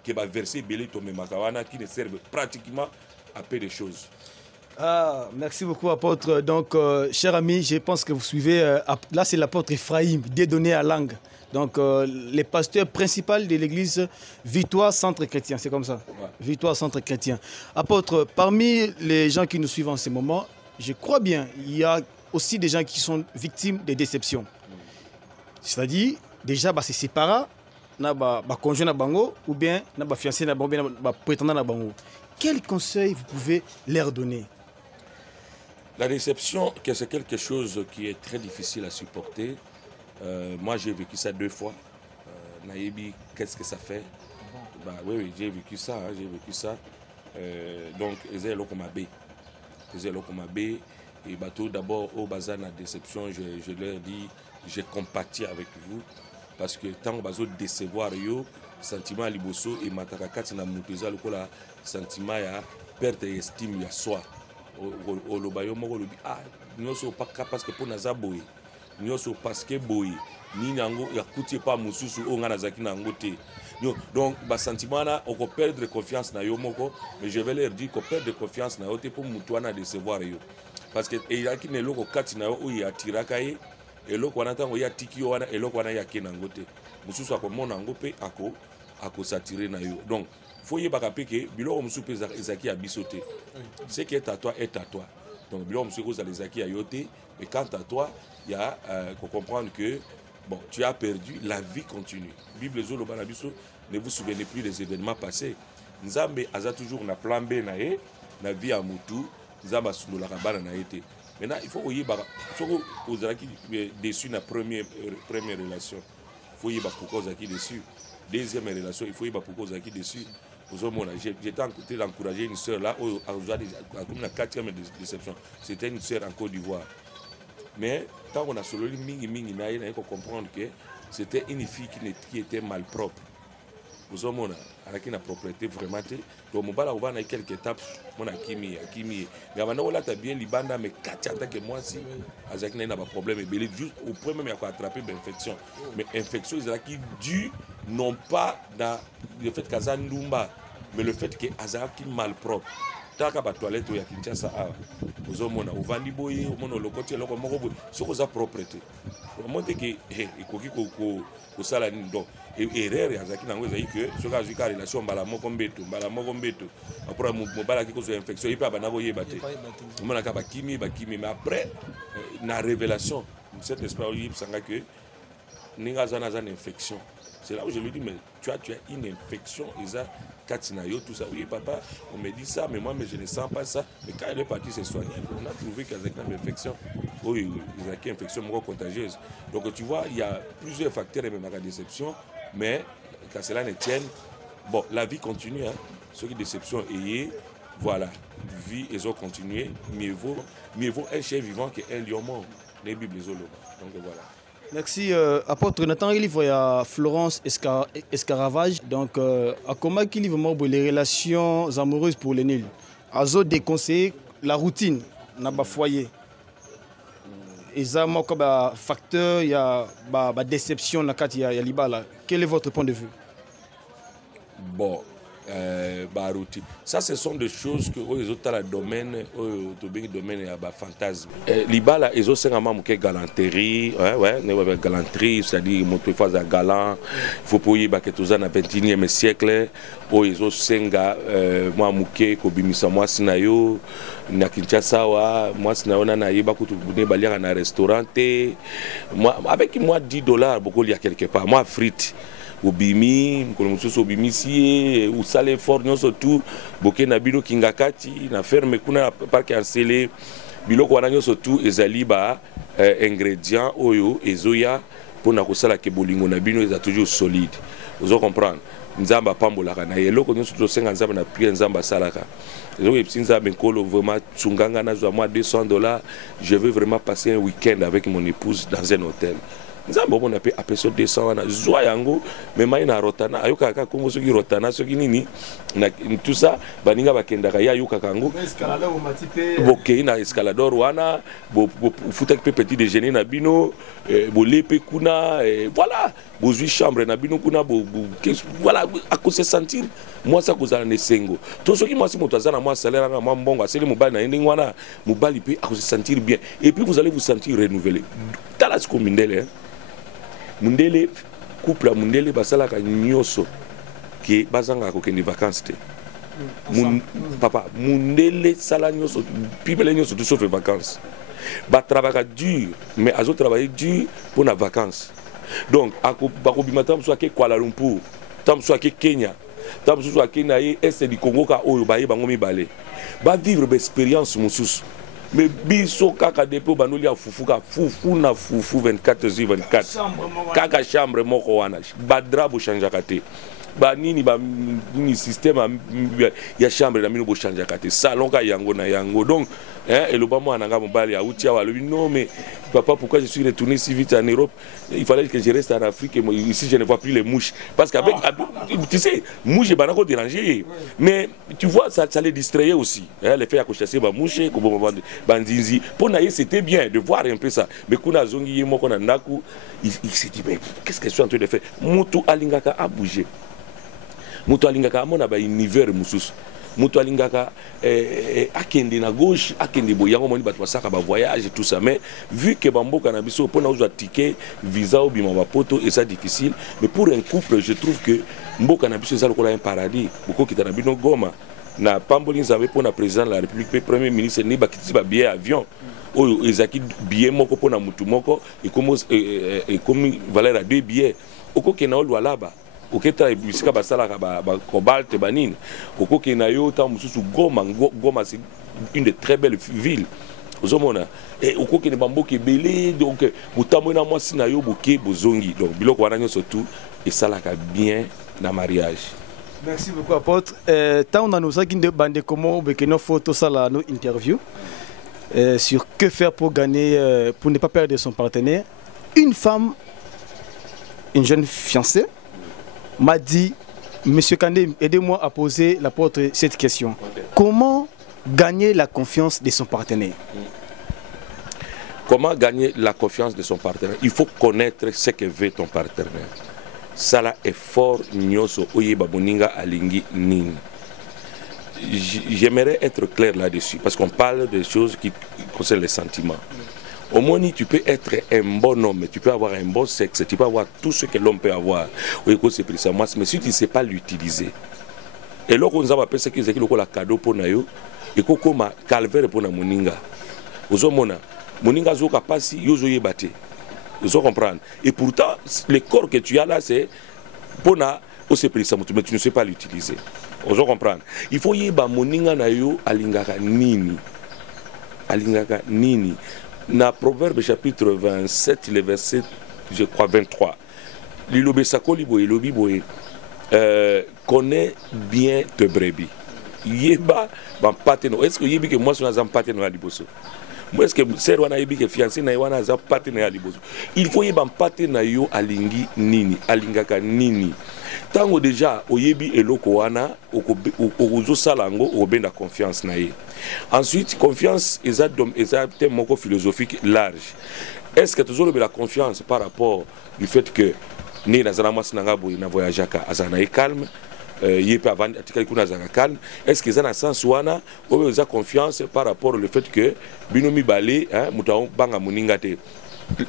qui va verser belé tomé makawana qui ne servent pratiquement à peu de choses. Ah, merci beaucoup, apôtre. Donc, cher ami, je pense que vous suivez. Là, c'est l'apôtre Ephraim, dédonné à langue. Donc, les pasteurs principaux de l'église Victoire Centre Chrétien, c'est comme ça. Ouais. Victoire Centre Chrétien. Apôtre, parmi les gens qui nous suivent en ce moment, je crois bien, il y a aussi des gens qui sont victimes de déceptions. C'est-à-dire, déjà, c'est séparé, conjoint na bango, ou bien fiancé na bango, ou bien prétendant na bango. Quel conseil vous pouvez leur donner? La déception, c'est quelque chose qui est très difficile à supporter. Moi, j'ai vécu ça 2 fois. Naïbi, qu'est-ce que ça fait? Bah, oui, j'ai vécu ça, hein, j'ai vécu ça. Donc, ils étaient là comme abbé. Ils étaient là comme abbé. Et bateau, d'abord, au bazar, la déception, je leur dis, j'ai compati avec vous. Parce que tant que bazo décevoir, yo, sentiment à liboso et matakakati na muteza, le sentiment à perte d'estime, à soi. Au lobayo, moko lobi, ah, nous sommes pas parce que pour naza boy, nous sommes parce que boy, ni nango, ya kuti pas mususu, on a nazaki nango te. Donc, bah, sentiment là, on peut perdre confiance na yo moko, mais je vais leur dire qu'on perd de confiance na yo te pour mutuana décevoir yo. Parce que il y a qui ne loko kati na yo ou ya tirakaye, et loko wana tango ya tiki yo wana, et loko wana ya kenango te. Mususu ako mona ngo pe ako satire na yo. Donc, faut y baka peke, bilo mususu pe ezaki abisote. Ce qui est à toi est à toi. Donc, bilo mususu ko zalizaki ayote, et quant à toi, il y a qu'on comprendre que bon, tu as perdu, la vie continue. Bible Zolo Banabiso, ne vous souvenez plus des événements passés. Nzambe aza toujours na plan B na ye, na vie à Moutou, Nzamba Sundo la Rabana na été. Maintenant, il faut que vous ayez déçu na première relation. Il faut y avoir pourquoi vous avez déçu. Deuxième relation, il faut y avoir pourquoi vous avez déçu. J'étais en côté d'encourager une soeur là, comme la 4e déception. C'était une soeur en Côte d'Ivoire. Mais quand on a solo mingi, il faut comprendre que c'était une fille qui était malpropre. Vous avez avec une propriété vraiment. Donc, on a quelques étapes. On a kimi. Mais avant, on a bien libanda, mais 4 ans que moi, si, avec n'a pas de problème. Mais juste au premier, il faut attraper l'infection. Mais l'infection, ils qui dû non pas dans le fait qu'Azan Lumba, mais le fait que Azan qui malpropre. Taka ba toilette ya Kinshasa a ozomona ovandi boye omona lokoti eloko moko boye soko za propreté omonte ke ikoki ko sala ni donc erreur ya zaki nango ezali que soka azwika relation mbala moko mbeto après mobala ki kozo infection ipa bana boyeba te omona ka bakimi mais après na révélation cet esprit yib sanga que ninga zana infection. C'est là où je lui dis, mais tu as une infection, Isa, Katinayo, tout ça. Oui, papa, on me dit ça, mais moi, je ne sens pas ça. Mais quand elle est partie se soigner, on a trouvé qu'elle a une infection. Oui, il a une infection contagieuse. Donc, tu vois, il y a plusieurs facteurs même à la déception, mais quand cela ne tienne, bon, la vie continue. Hein. Ce qui est déception, et voilà, vie, ils ont continué. Mieux vaut un chien vivant qu'un lion mort. Les Bibles, donc voilà. Merci. Apôtre Nathan, il y a Florence Escaravage. Donc, à comment il y a les relations amoureuses pour les nuls? Azo déconseiller la routine dans le foyer. Et ça, moi, comme facteur, il y a déception dans le Libala. Quel est votre point de vue? Bon. Barouti. Ça, ce sont des choses que les autres dans le domaine, domaine fantasme. Libala, ils ont une galanterie, galanterie, c'est-à-dire montrer face à galant. Il faut payer que tout ça dans le 21e siècle. Ils ont senga moi muke kobimisa moi sinayo na Kinshasa moi sinayo na yeba ko tubune balia na restaurant moi avec moi $10 beaucoup il y a quelque part moi frites obimi mkonomususu obimisi usale fort nyonso tout boke na bino kingakati na ferme kuna parc encelé biloko wana nyonso tout ezali ba ingrédients oyo ezoya pona kosala ke bolingo na bino eza toujours solide. Vous comprendre nzamba pambolaka na eloko nyonso tosenga nzamba na prière nzamba salaka ezoko epsinza benkolo vraiment tsunganga na zwa moi $200 je veux vraiment passer un week-end avec mon épouse dans un hôtel. Nzambo on appelle apeso 200 wana zwa yango mema ina rotana ayoka ka kongo soki rotana soki nini na tout ça baninga bakendaka ya yoka kango escalador au matipe boke na escalador wana bo futa pe petit déjeuner na bino bo lepe kuna voilà bo zui chambre na bino kuna bo voilà à cause se sentir moi ça kozala ne sengo to soki moi si moto azana moi salaire na moi mbongo aseli mobali na ndingi wana mobali pe à se sentir bien et puis vous allez vous sentir renouvelé talas komindele Mundele couple Mundele basalaka nyoso ke bazanga ko kende vacances te. Papa Mundele sala nyoso pibele nyoso tout sauf vacances. Ba travailler dur mais azo travailler dur pour na vacances. Donc ako bimata mso ke Kuala Lumpur, tamso ke Kenya, tamso ke na est du Congo ka oyo ba bango mibale. Ba vivre l'expérience mususu. Mais biso kaka depo banoli ya fufuka fufu na fufu 24 sur 24 kaka chambre moko wana badra bo changaka te ba nini système ya chambre na mino bo changer kate salon ka yango na yango donc et le bamo ananga mobali a utia wa lui non mais papa pourquoi je suis retourné si vite en Europe, il fallait que je reste en Afrique et ici je ne vois plus les mouches parce qu'avec tu sais mouche ba nako déranger mais tu vois ça les distrayait aussi les fait à chasser ba mouche ko bandinzi pour naïe c'était bien de voir un peu ça mais kuna zongi moko na ndaku il s'est dit mais qu'est-ce que je suis en train de faire mutu alingaka a bouger mutu alingaka amona ba univers mususu mutu alingaka akende na gauche akende boyango moni bato basaka ba voyage tout ça mais vu que bamboka na biso pona uzwa ticket visa ou bima ba poto et ça difficile mais pour un couple je trouve que mboka na biso ça lokola un paradis boko kitana bino Goma na pamboli nzambe pona président de la République premier ministre ni bakiti ba billet avion oyo ezaki billet moko pona mutu moko et comme valeur à 2 billets okoke na olwa laba oketa bisika basala ba cobalt banine okoke na yo ta mususu Goma c'est une de très belles villes ozomona et okoke ne bamboke belé donc mutambo na mwasi na yo boke bozongi donc biloko wana nyo surtout et salaka bien na mariage. Merci beaucoup apôtre. Tant on a nous de bande comment que nos photos ça là nos interviews sur que faire pour gagner pour ne pas perdre son partenaire. Une femme, une jeune fiancée m'a dit, Monsieur Kandé, aidez-moi à poser l'apôtre cette question. Comment gagner la confiance de son partenaire? Comment gagner la confiance de son partenaire? Il faut connaître ce que veut ton partenaire. Ça là est fort nyoso oyeba boninga alingi nini. J'aimerais être clair là-dessus parce qu'on parle des choses qui concernent les sentiments. Au moins, tu peux être un bon homme, tu peux avoir un bon sexe, tu peux avoir tout ce que l'homme peut avoir. Mais si tu ne sais pas l'utiliser, et là, on a appelé ce qui est le cadeau pour nous, et comme calvaire pour nous, moninga. Moninga zoka pasi yozo yebate. Vous comprenez? Et pourtant, le corps que tu as là, c'est pour nous, mais tu ne sais pas l'utiliser. Vous comprenez? Il faut yeba moninga na yo alingaka nini. Alingaka nini. Na Proverbe chapitre 27, le verset, je crois, 23. Lilobe sakoli boye, lobi boye, connais bien tes brebis. Yeba, ban pateno. Est-ce que yebi que moi, je suis un pateno à liboso? Moi, est-ce que c'est un yebi que fiancé na yawana za pateno à liboso? Il faut yeba pateno yo alingi nini, alingaka nini. Tango déjà, oyebi eloko wana, okozo salango, obenda confiance na ye. Ensuite, confiance est un thème philosophique large. Est-ce que tu as la confiance par rapport au fait que ni na zanamas nangabo na voyagaka azana calme, yepe avant atika kuna zanga calme. Est-ce que ça na sens wana ou tu as confiance par rapport au fait que binomi balé hein mutaon banga muningate.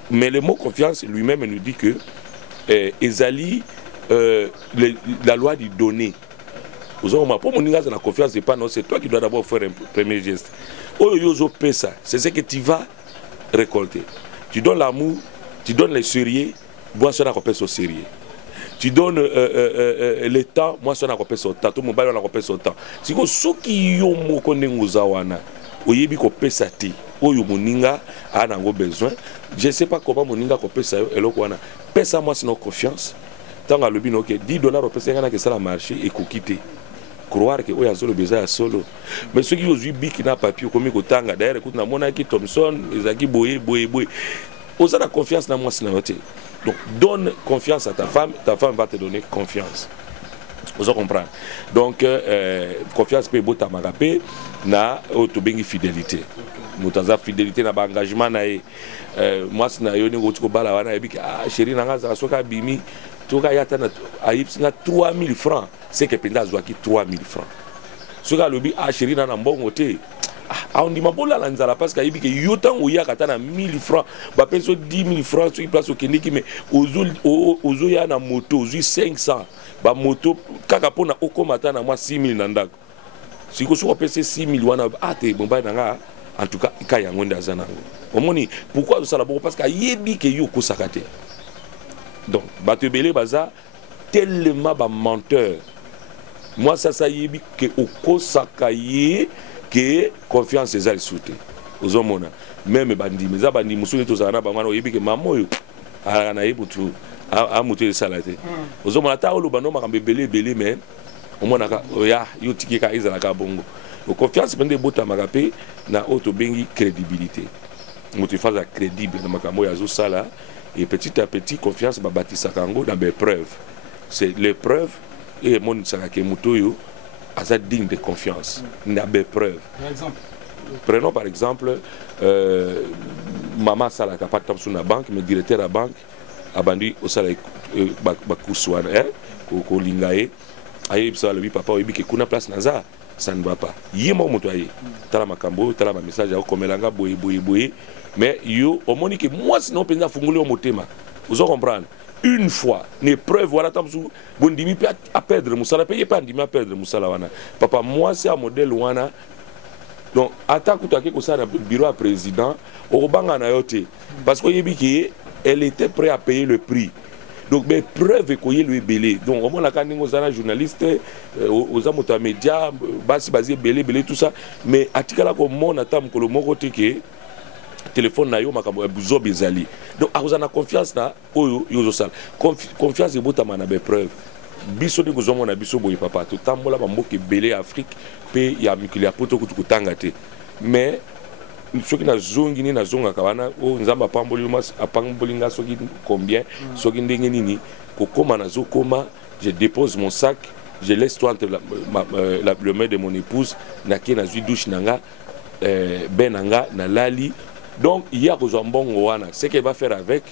Mais le mot confiance lui-même nous dit que ezali la loi du donner. Pour mon la confiance, c'est toi qui dois d'abord faire un premier geste. C'est ce que tu vas récolter. Tu donnes l'amour, tu donnes les sérieux, moi je suis au sérieux. Tu donnes le temps, moi je suis au temps. Tout le monde est au temps. Si vous avez besoin, je ne sais pas comment moninga kopesa eloko pesa moi sinon confiance. Tant à l'obino que $10 au pesa que ça a marché et qu'on quitte. Croire que oya solo beza solo. Mais ceux qui ont eu bic na papier comme ko tanga d'ailleurs écoute na mona ki Thompson, ezaki boye. Osa la confiance na moi sinon. Donc donne confiance à ta femme va te donner confiance. Vous comprenez? Donc confiance peut bota magapé na autobengi fidélité. Mutaza fidélité na ba engagement na moi na yo ni ko bala wana ebiki chérie na ngaza soka bimi toka yata na ayipsinga 3000 francs c'est que penda zwaki 3000 francs soka lobi chérie na mbongo te on dit mabola la nzala parce que ayibiki yotan oya kata na 1000 francs ba penso 10000 francs sur place au Keniki mais ozo ya na moto ozo 500 ba moto kaka pona okomata na moi 6000 na ndako siko so pese 6000 wana te bomba na en tout cas kaya ngonda zanango omoni pourquoi ça la parce que yebi que yo ko sakate. Donc batebele baza tellement ba menteur. Moi ça yebi que oko sakaye que confiance ezali souté ozomona même bandi meza bandi musuli to zana bangana yebi que mamoyo ana yebutu a moto salate ozo mona ta olo bano makambe belé mais au moins ya yo tiki ka izala ka bongo confiance pende bota makape na auto bengi crédibilité moto faza crédible na makambo ya zo sala et petit à petit confiance ba batisa kango dans des preuves c'est les preuves et mon sakake moto yo asa digne de confiance na des preuves. Par exemple, prenons par exemple maman sala ka pas sur na banque mais directeur à banque abandi au sala ba kuswana ko lingaye aye bisa le papa oyebi ke kuna place naza ça ne va pas yemo moto aye tala makambo tala ma message au komelanga boye mais yo au moni que moi sinon penza funguli au motema vous comprendre une fois ne preuve voilà tamsu bondimi peut à perdre musala paye pas ndimi à perdre musala wana papa moi c'est un modèle wana donc attaque tout à ko ça bureau à président au banga na yote parce que yebi ki elle était prête à payer le prix. Donc, mais preuve qu'on y est belé. Donc, au moins, la canne aux journalistes, aux amours médias, basé belé, tout ça. Mais, à tika comme mon attend que le mot que téléphone na yo makabo buzo bezali. Donc, à vous en a confiance na oyo yo sal. Confiance et bota mana be preuve. Biso de gozo mona biso boy papa. Tout tambola ba mboke belé Afrique pe ya mikulia poto kutanga te. Mais soki na zongi ni na zonga kabana o nzamba pambolinga soki combien soki ndenge nini kokoma na zokoma je dépose mon sac je laisse toi entre le main de mon épouse na ki na zui douche nanga benanga na lali donc il y a kozwa mbongo wana ce qu'elle va faire avec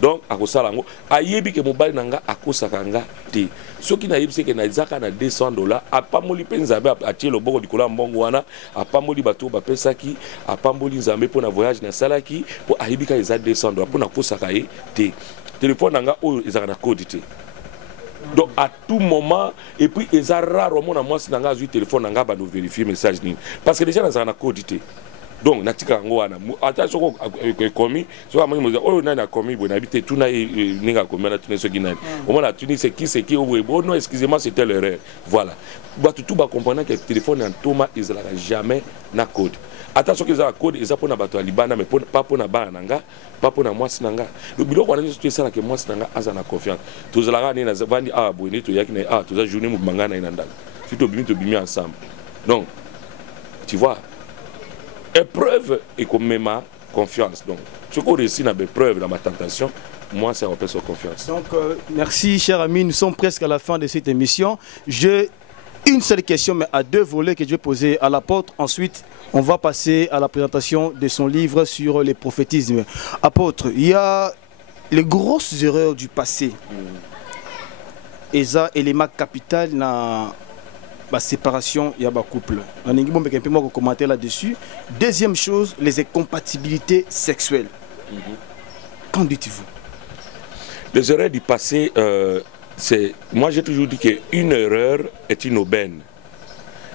donc akosala ngo ayebi ke mobali nanga akosaka nga te soki na yebi seke na izaka na $200 apamoli pe nzambe atie loboko dikola mbongo wana apamoli bato bapesaki apamoli nzambe po na voyage na salaki po ayebi ka eza $200 po na kosaka ye te téléphone nanga oyo ezaka na code te donc à tout moment et puis eza rare mona mwasi nanga azwi téléphone nanga ba no vérifier message nini parce que déjà na na code te. Donc, natika ngwana attention commis so amani mo oyo nani a commis bon habité tout na ninga commis na tuni so ginani au moins la tuni c'est qui oh non excusez-moi c'était l'erreur voilà ba tout ba comprendre que téléphone en toma ils la jamais na code attention que za code ils apona bato libana mais pas pona bana nanga pas pona mwasi nanga le biloko wana tout ça que mwasi nanga azana confiance tous la rani na zavandi ah boni to yaki na tous la journée mu mangana ina ndanga surtout bimi ensemble donc tu vois épreuve et comme ma confiance. Donc, ce qu'on réussit dans mes preuves, dans ma tentation, moi, c'est repère sur confiance. Donc, merci, cher ami. Nous sommes presque à la fin de cette émission. J'ai une seule question, mais à deux volets que je vais poser à l'apôtre. Ensuite, on va passer à la présentation de son livre sur les prophétismes. Apôtre, il y a les grosses erreurs du passé. Et ça, élément capital dans la séparation, il y a un couple. On a commenter là-dessus. Deuxième chose, les incompatibilités sexuelles. Qu'en dites-vous? Les erreurs du passé, c'est... Moi, j'ai toujours dit qu'une erreur est une aubaine.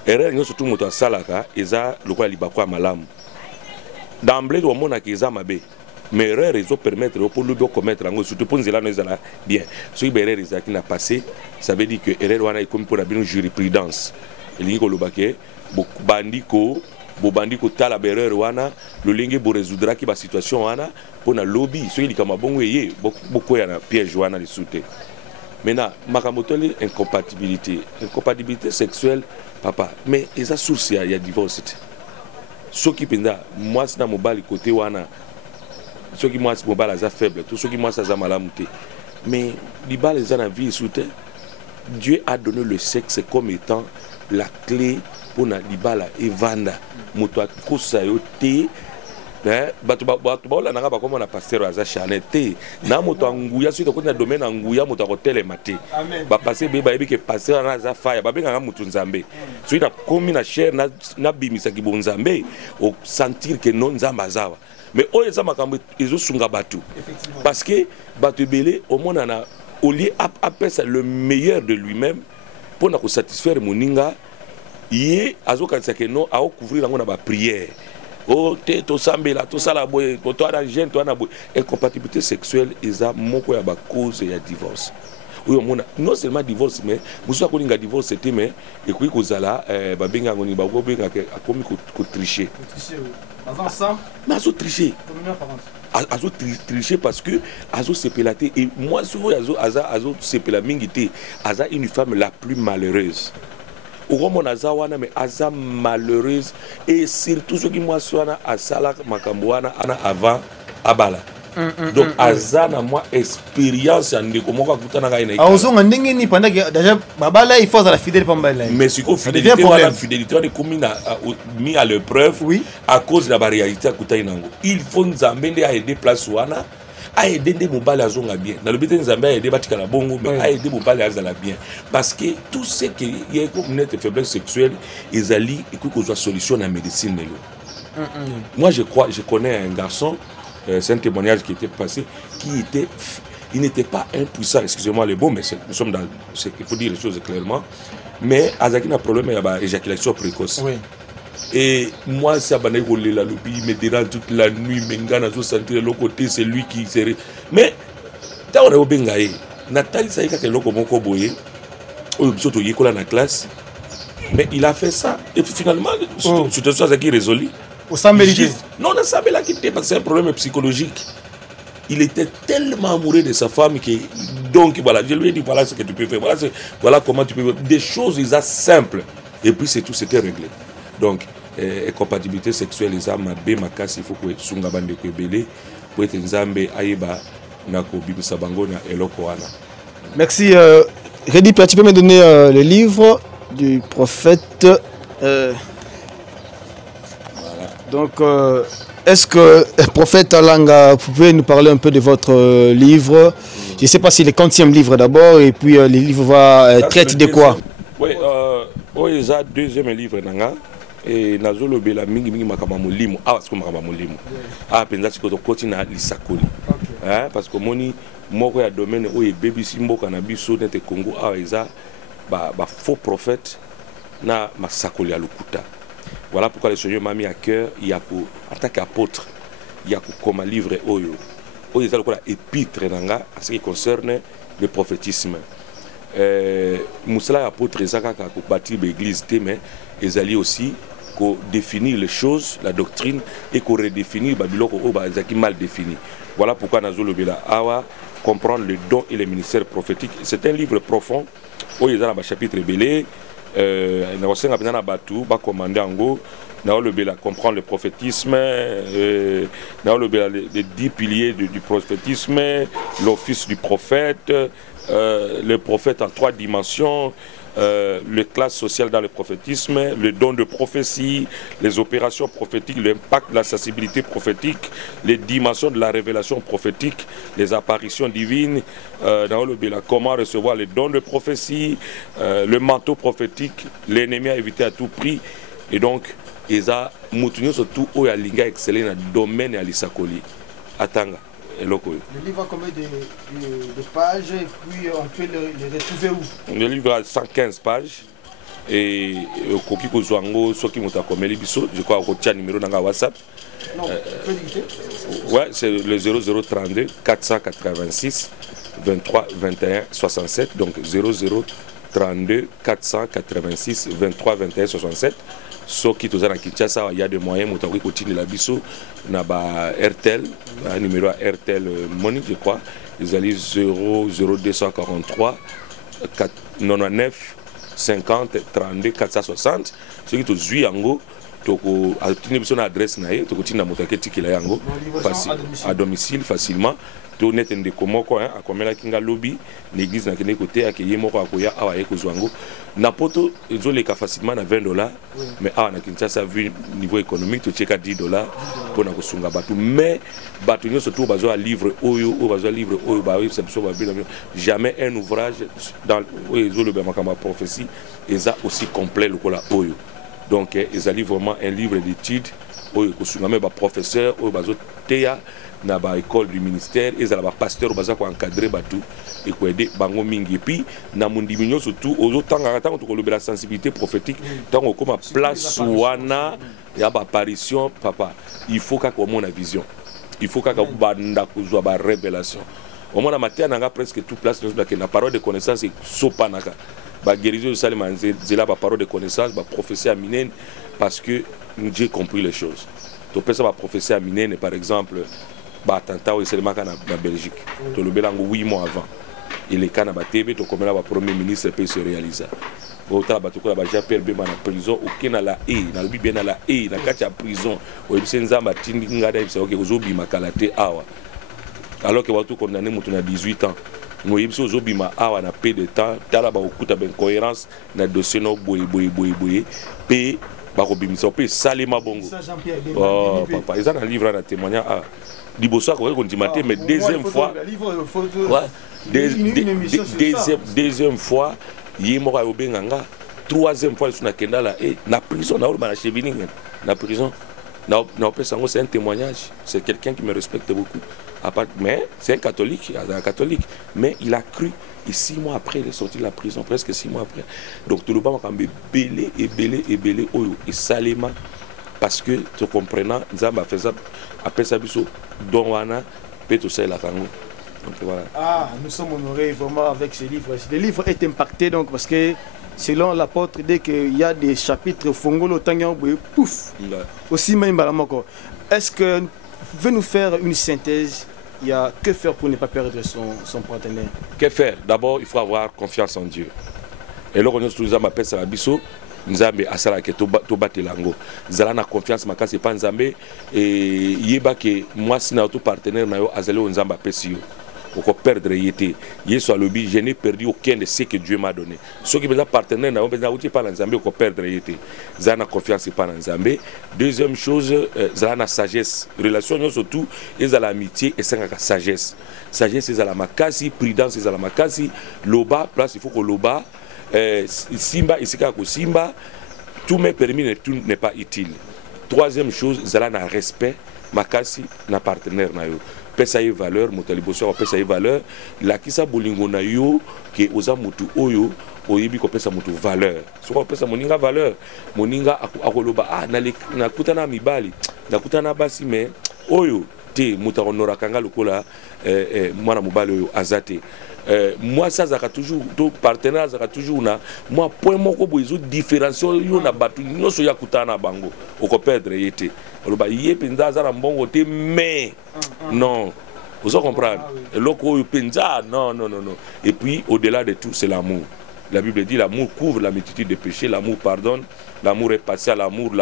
Erreur, c'est surtout moto salaka, et ça, le quoi libakwa malam. D'emblée, le monde a qui est mabé. Mais erreur, ils ont permettre pour le commettre, surtout pour nous là bien. Si l'erreur qui n'a passé, ça veut dire que l'erreur est comme pour la jurisprudence. Il y a des bandiko, bandiko tala erreur wana, le lingue pour résoudre qui la situation wana pour la lobby. Ceux qui comme bon weye, beaucoup y a piège wana les soute. Maintenant, makamotoli incompatibilité sexuelle, papa. Mais ils a source il y a divorce. Ceux qui penda, moi c'est dans mon bal côté wana. Ceux qui moi mobile à faible, tous ceux qui moi ça malamouté. Mais les balles dans la vie sous terre, Dieu a donné le sexe comme étant la clé pour na libala et vanda. Moto kosayote, batu la nanga ba comme on a pasteur aza chanete. Na moto nguya suite ko na domaine nguya moto ko télématé. Ba passer be ba que pasteur na aza fire, ba benga mutu nzambe. Suite na komi na cher na bimisa ki bonzambe au sentir que non nzamba zawa. Mais ils ont parce que Batu Belé, au moins, au lieu appelle ça le meilleur de lui-même pour nous satisfaire Moninga, il a couvrir la prière. Oh, to sambela, to sala boy, to arranger, to anaboy. Incompatibilité sexuelle, ils ont mon cause et divorce. non seulement divorce mais musu akolinga divorce c'était mais ekoki kozala babenga ngoni bakobenga akomi ko tricher mais azo tricher azo tricher parce que azo sepelaté et moi souvent azo sepela mingi te aza une femme la plus malheureuse Oumon azawana mais aza malheureuse et surtout ce qui moi soana asala makamboana ana avant abala. Donc azana moi expérience en décomoka kutana ka ina. Aozonga ndenge ni pendant que déjà babala il faut la fidèle pambala. Mais si ko fidélité wala fidélité on est commis mis à l'épreuve à cause de la réalité kutana nango. Il faut nzambende a aider place wana. A aider des mobile à zonga bien. Dans le but nzambe a aider batika na bongo mais a aider mobile à zala bien parce que tout ce qui est comme une faiblesse sexuelle ils allient et que soit solution en médecine. Moi je connais un garçon c'est un témoignage qui était passé il n'était pas impuissant, excusez-moi le mot mais nous sommes dans il faut dire les choses clairement mais azaki na problème ya éjaculation précoce. Oui. Et moi, ça m'a déroulé la lobby, il me dérange toute la nuit, mais ngana zo sentir l'autre côté, c'est lui qui serait. Mais, t'as on a au bengaye, Nathalie ça y est que l'autre moko boye, au bisoto yékola na classe, mais il a fait ça et finalement, c'est ça qui est résolu. Au Sambélité. Non, on a Sambélé quitté parce que c'est un problème psychologique. Il était tellement amoureux de sa femme que donc voilà, je lui ai dit voilà ce que tu peux faire, voilà comment tu peux faire des choses simples et puis c'est tout, c'était réglé. Donc, compatibilité sexuelle, les âmes, il faut que sunga bande ko belé pour être nzambe aiba na ko bibisa bango na eloko wana. Merci Redi, tu peux me donner le livre du prophète voilà. Donc est-ce que prophète Alanga, vous pouvez nous parler un peu de votre livre? Je ne sais pas si le 40e livre d'abord et puis le livre va traiter de quoi? Oui, il y a deuxième livre nanga. Et nazolo bela mingi makama molimo parce que makama molimo penza sikoto kotina lisakoli parce que moni moko ya domaine o baby simboka na biso nete Congo eza ba faux prophète na masakoli ya lokuta. Voilà pourquoi le Seigneur m'a mis à cœur il y a pour en tant qu'apôtre il y a pour comme livre oyo eza lokola épître nanga en ce qui concerne le prophétisme. Moussala apôtre ezaka ka ko bâtir l'église té mais ezali aussi qu'on définit les choses, la doctrine, et qu'on redéfinit qui mal défini. Voilà pourquoi Nazolo Bela Awa comprendre le don et les ministères prophétiques. C'est un livre profond où il y a un chapitre belé, il y a un bateau, commandé en go, comprendre le prophétisme, les 10 piliers du prophétisme, l'office du prophète, le prophète en 3 dimensions, les classes sociales dans le prophétisme, le don de prophétie, les opérations prophétiques, l'impact de la sensibilité prophétique, les dimensions de la révélation prophétique, les apparitions divines, comment recevoir les dons de prophétie, le manteau prophétique, l'ennemi à éviter à tout prix. Et donc, ils ont moutonné surtout où il y a l'inga excellent dans le domaine à l'Isakoli. Atanga. Le livre a combien de pages et puis on peut le retrouver où? Le livre a 115 pages et Koki Kozwango, ceux qui m'ont accompagné, je crois qu'on tient le numéro dans WhatsApp. Non, tu peux dicter? Ouais, c'est le 0032 486 23 21 67. Donc 0032 486 23 21 67. Ceux qui sont à Kinshasa, il y a des moyens de continuer la biso. On a RTL, numéro RTL Money, je crois. Ils allaient 00243 99 50 32 460. Ceux qui sont Zuyango, tu as une adresse, tu as à domicile facilement. Tu as un décomoko, à combien la kinga lobby, l'église n'a qu'un côté, à qui est mort à Koya, à Ekozwango. Napoto, ils ont les cas facilement à $20, mais à Kinshasa, vu niveau économique, tu check à $10 pour nous sunga batou. Mais batou surtout besoin livre oyo, besoin livre oyo, jamais un ouvrage dans le prophétie, ils ont aussi complet le cola oyo. Donc ils ont vraiment un livre d'études oyo kosunga ba professeur oyo bazo teya na ba école du ministère et za ba pasteur baza ko encadrer batu et ko aider bango mingi puis na mundi minyo surtout ozo tanga tango to kolobela sensibilité prophétique tango comme place wana ya ba apparition papa il faut ka ko mona vision il faut ka banda ko zo ba révélation Au moins, la matière n'a presque toute place. La parole de connaissance est sopanaka. La guérison de Salima, c'est la parole de connaissance, la prophétie à Minen, parce que j'ai compris les choses. Tu peux savoir la prophétie à Minen, par exemple, l'attentat au Salima en Belgique. Tu le bélango 8 mois avant. Et les cas na TV, tu comme le premier ministre peut se réaliser. Autant la Jean-Pierre Bemba en prison, aucun na la haie, na bien na la haie, na katia prison. Au Ibisenza Matindi ngada c'est OK, ozobi makalate awa. Alors que vous condamné à 18 ans. Nous avons bima awa na peu de temps, tala ba okuta ben cohérence na dossier no boy pe ba ko bimisa pe salima bongo. Oh papa, ils ont un livre à témoignage à Liboso ko ko dimate mais deuxième fois. Deuxième fois, yimo ka obenganga. Troisième fois sur na kendala et na prison na na chevining na prison. C'est un témoignage, c'est quelqu'un qui me respecte beaucoup. Mais c'est un catholique, mais il a cru. Et 6 mois après, il est sorti de la prison, presque 6 mois après. Donc tout le monde a belé et salima. Parce que tu comprends, Nzamba fait ça, après ça, Donwana, peut aussi la Kango. Donc voilà. Ah, nous sommes honorés vraiment avec ce livre. Le livre est impacté donc parce que selon l'apôtre, dès qu'il y a des chapitres fongolo tangian pouf aussi même balamoko. Est-ce que vous pouvez nous faire une synthèse? Il y a que faire pour ne pas perdre son partenaire? Que faire? D'abord, il faut avoir confiance en Dieu. Et là, on nous appelle ça biso. Nzambe asala ke to batelango. Zala na confiance makasi pa Nzambe et yeba ke moi sina tout partenaire na yo azali Nzamba pesio. Pour perdre yété. Yesu a lobby, je n'ai perdu aucun de ce que Dieu m'a donné. Ceux qui sont partenaires n'ont pas Nzambe pour perdre yété. Zana confiance pas Nzambe. Deuxième chose, zana sagesse. Relation surtout, ils ont l'amitié et c'est la sagesse. Sagesse c'est la makasi, prudence c'est la makasi. Loba place il faut que loba Simba ici kako Simba tout m'est permis mais tout n'est pas utile. Troisième chose, zala na respect makasi na partenaire na yo. Pesa y valeur motaliboso pesa y valeur la kisa bolingo na yo ke oza mutu oyo oyebi ko pesa mutu valeur. So ko pesa moninga valeur moninga akoloba na kutana mibali na kutana basi me oyo te muta honora kanga lokola mwana mobali oyo azate. Moi ça zaka toujours to partenaire zaka toujours na moi point moko boizo différenciation yo na batu nyonso ya kutana bango oko perdre yete oloba ye penza za na mbongo te mais non vous comprenez loko yo penza non et puis au-delà de tout c'est l'amour. La Bible dit l'amour couvre la multitude de péchés, l'amour pardonne, l'amour est passé à l'amour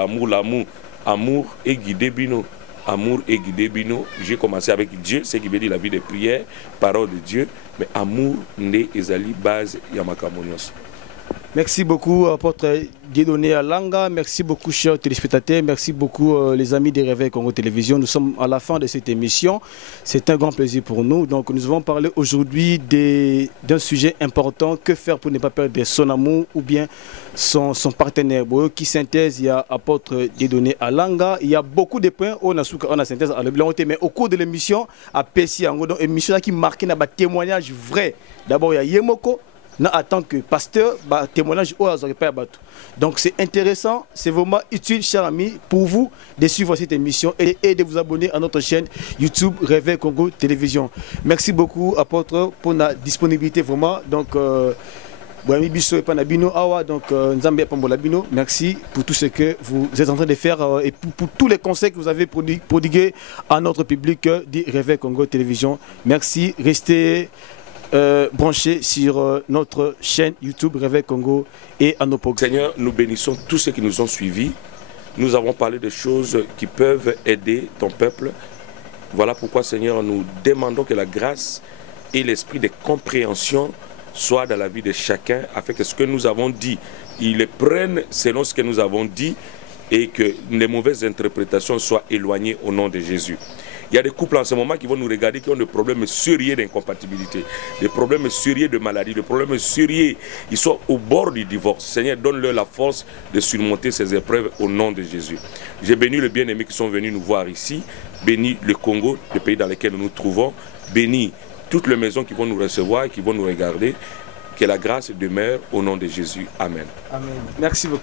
amour et guidé bino. Amour et guidé bino. J'ai commencé avec Dieu, c'est qui veut dire la vie de prière, parole de Dieu, mais amour né ezali base yamakamonios. Merci beaucoup, apôtre Dieudonné Alanga. Merci beaucoup, chers téléspectateurs. Merci beaucoup, les amis des Réveils Congo Télévision. Nous sommes à la fin de cette émission. C'est un grand plaisir pour nous. Donc, nous allons parler aujourd'hui d'un sujet important. Que faire pour ne pas perdre son amour ou bien son partenaire? Qui synthèse, il y a apôtre Dieudonné Alanga. Il y a beaucoup de points. On a synthèse à l'obligation. Mais au cours de l'émission, à Pessi, une émission qui marque un témoignage vrai. D'abord, il y a Yemoko. En tant que pasteur, témoignage au donc c'est intéressant, c'est vraiment utile, chers amis, pour vous de suivre cette émission et de vous abonner à notre chaîne YouTube Réveil Congo Télévision. Merci beaucoup, apôtre, pour la disponibilité vraiment. Donc, merci pour tout ce que vous êtes en train de faire et pour tous les conseils que vous avez prodigués à notre public du Réveil Congo Télévision. Merci, restez branchés sur notre chaîne YouTube Réveil Congo et à nos programmes. Seigneur, nous bénissons tous ceux qui nous ont suivis. Nous avons parlé de choses qui peuvent aider ton peuple. Voilà pourquoi, Seigneur, nous demandons que la grâce et l'esprit de compréhension soient dans la vie de chacun, afin que ce que nous avons dit, ils le prennent selon ce que nous avons dit et que les mauvaises interprétations soient éloignées au nom de Jésus. Il y a des couples en ce moment qui vont nous regarder qui ont des problèmes sérieux d'incompatibilité, des problèmes sérieux de maladie, des problèmes sérieux. Ils sont au bord du divorce. Seigneur, donne-leur la force de surmonter ces épreuves au nom de Jésus. J'ai béni les bien-aimés qui sont venus nous voir ici. Béni le Congo, le pays dans lequel nous nous trouvons. Béni toutes les maisons qui vont nous recevoir et qui vont nous regarder. Que la grâce demeure au nom de Jésus. Amen. Amen. Merci beaucoup.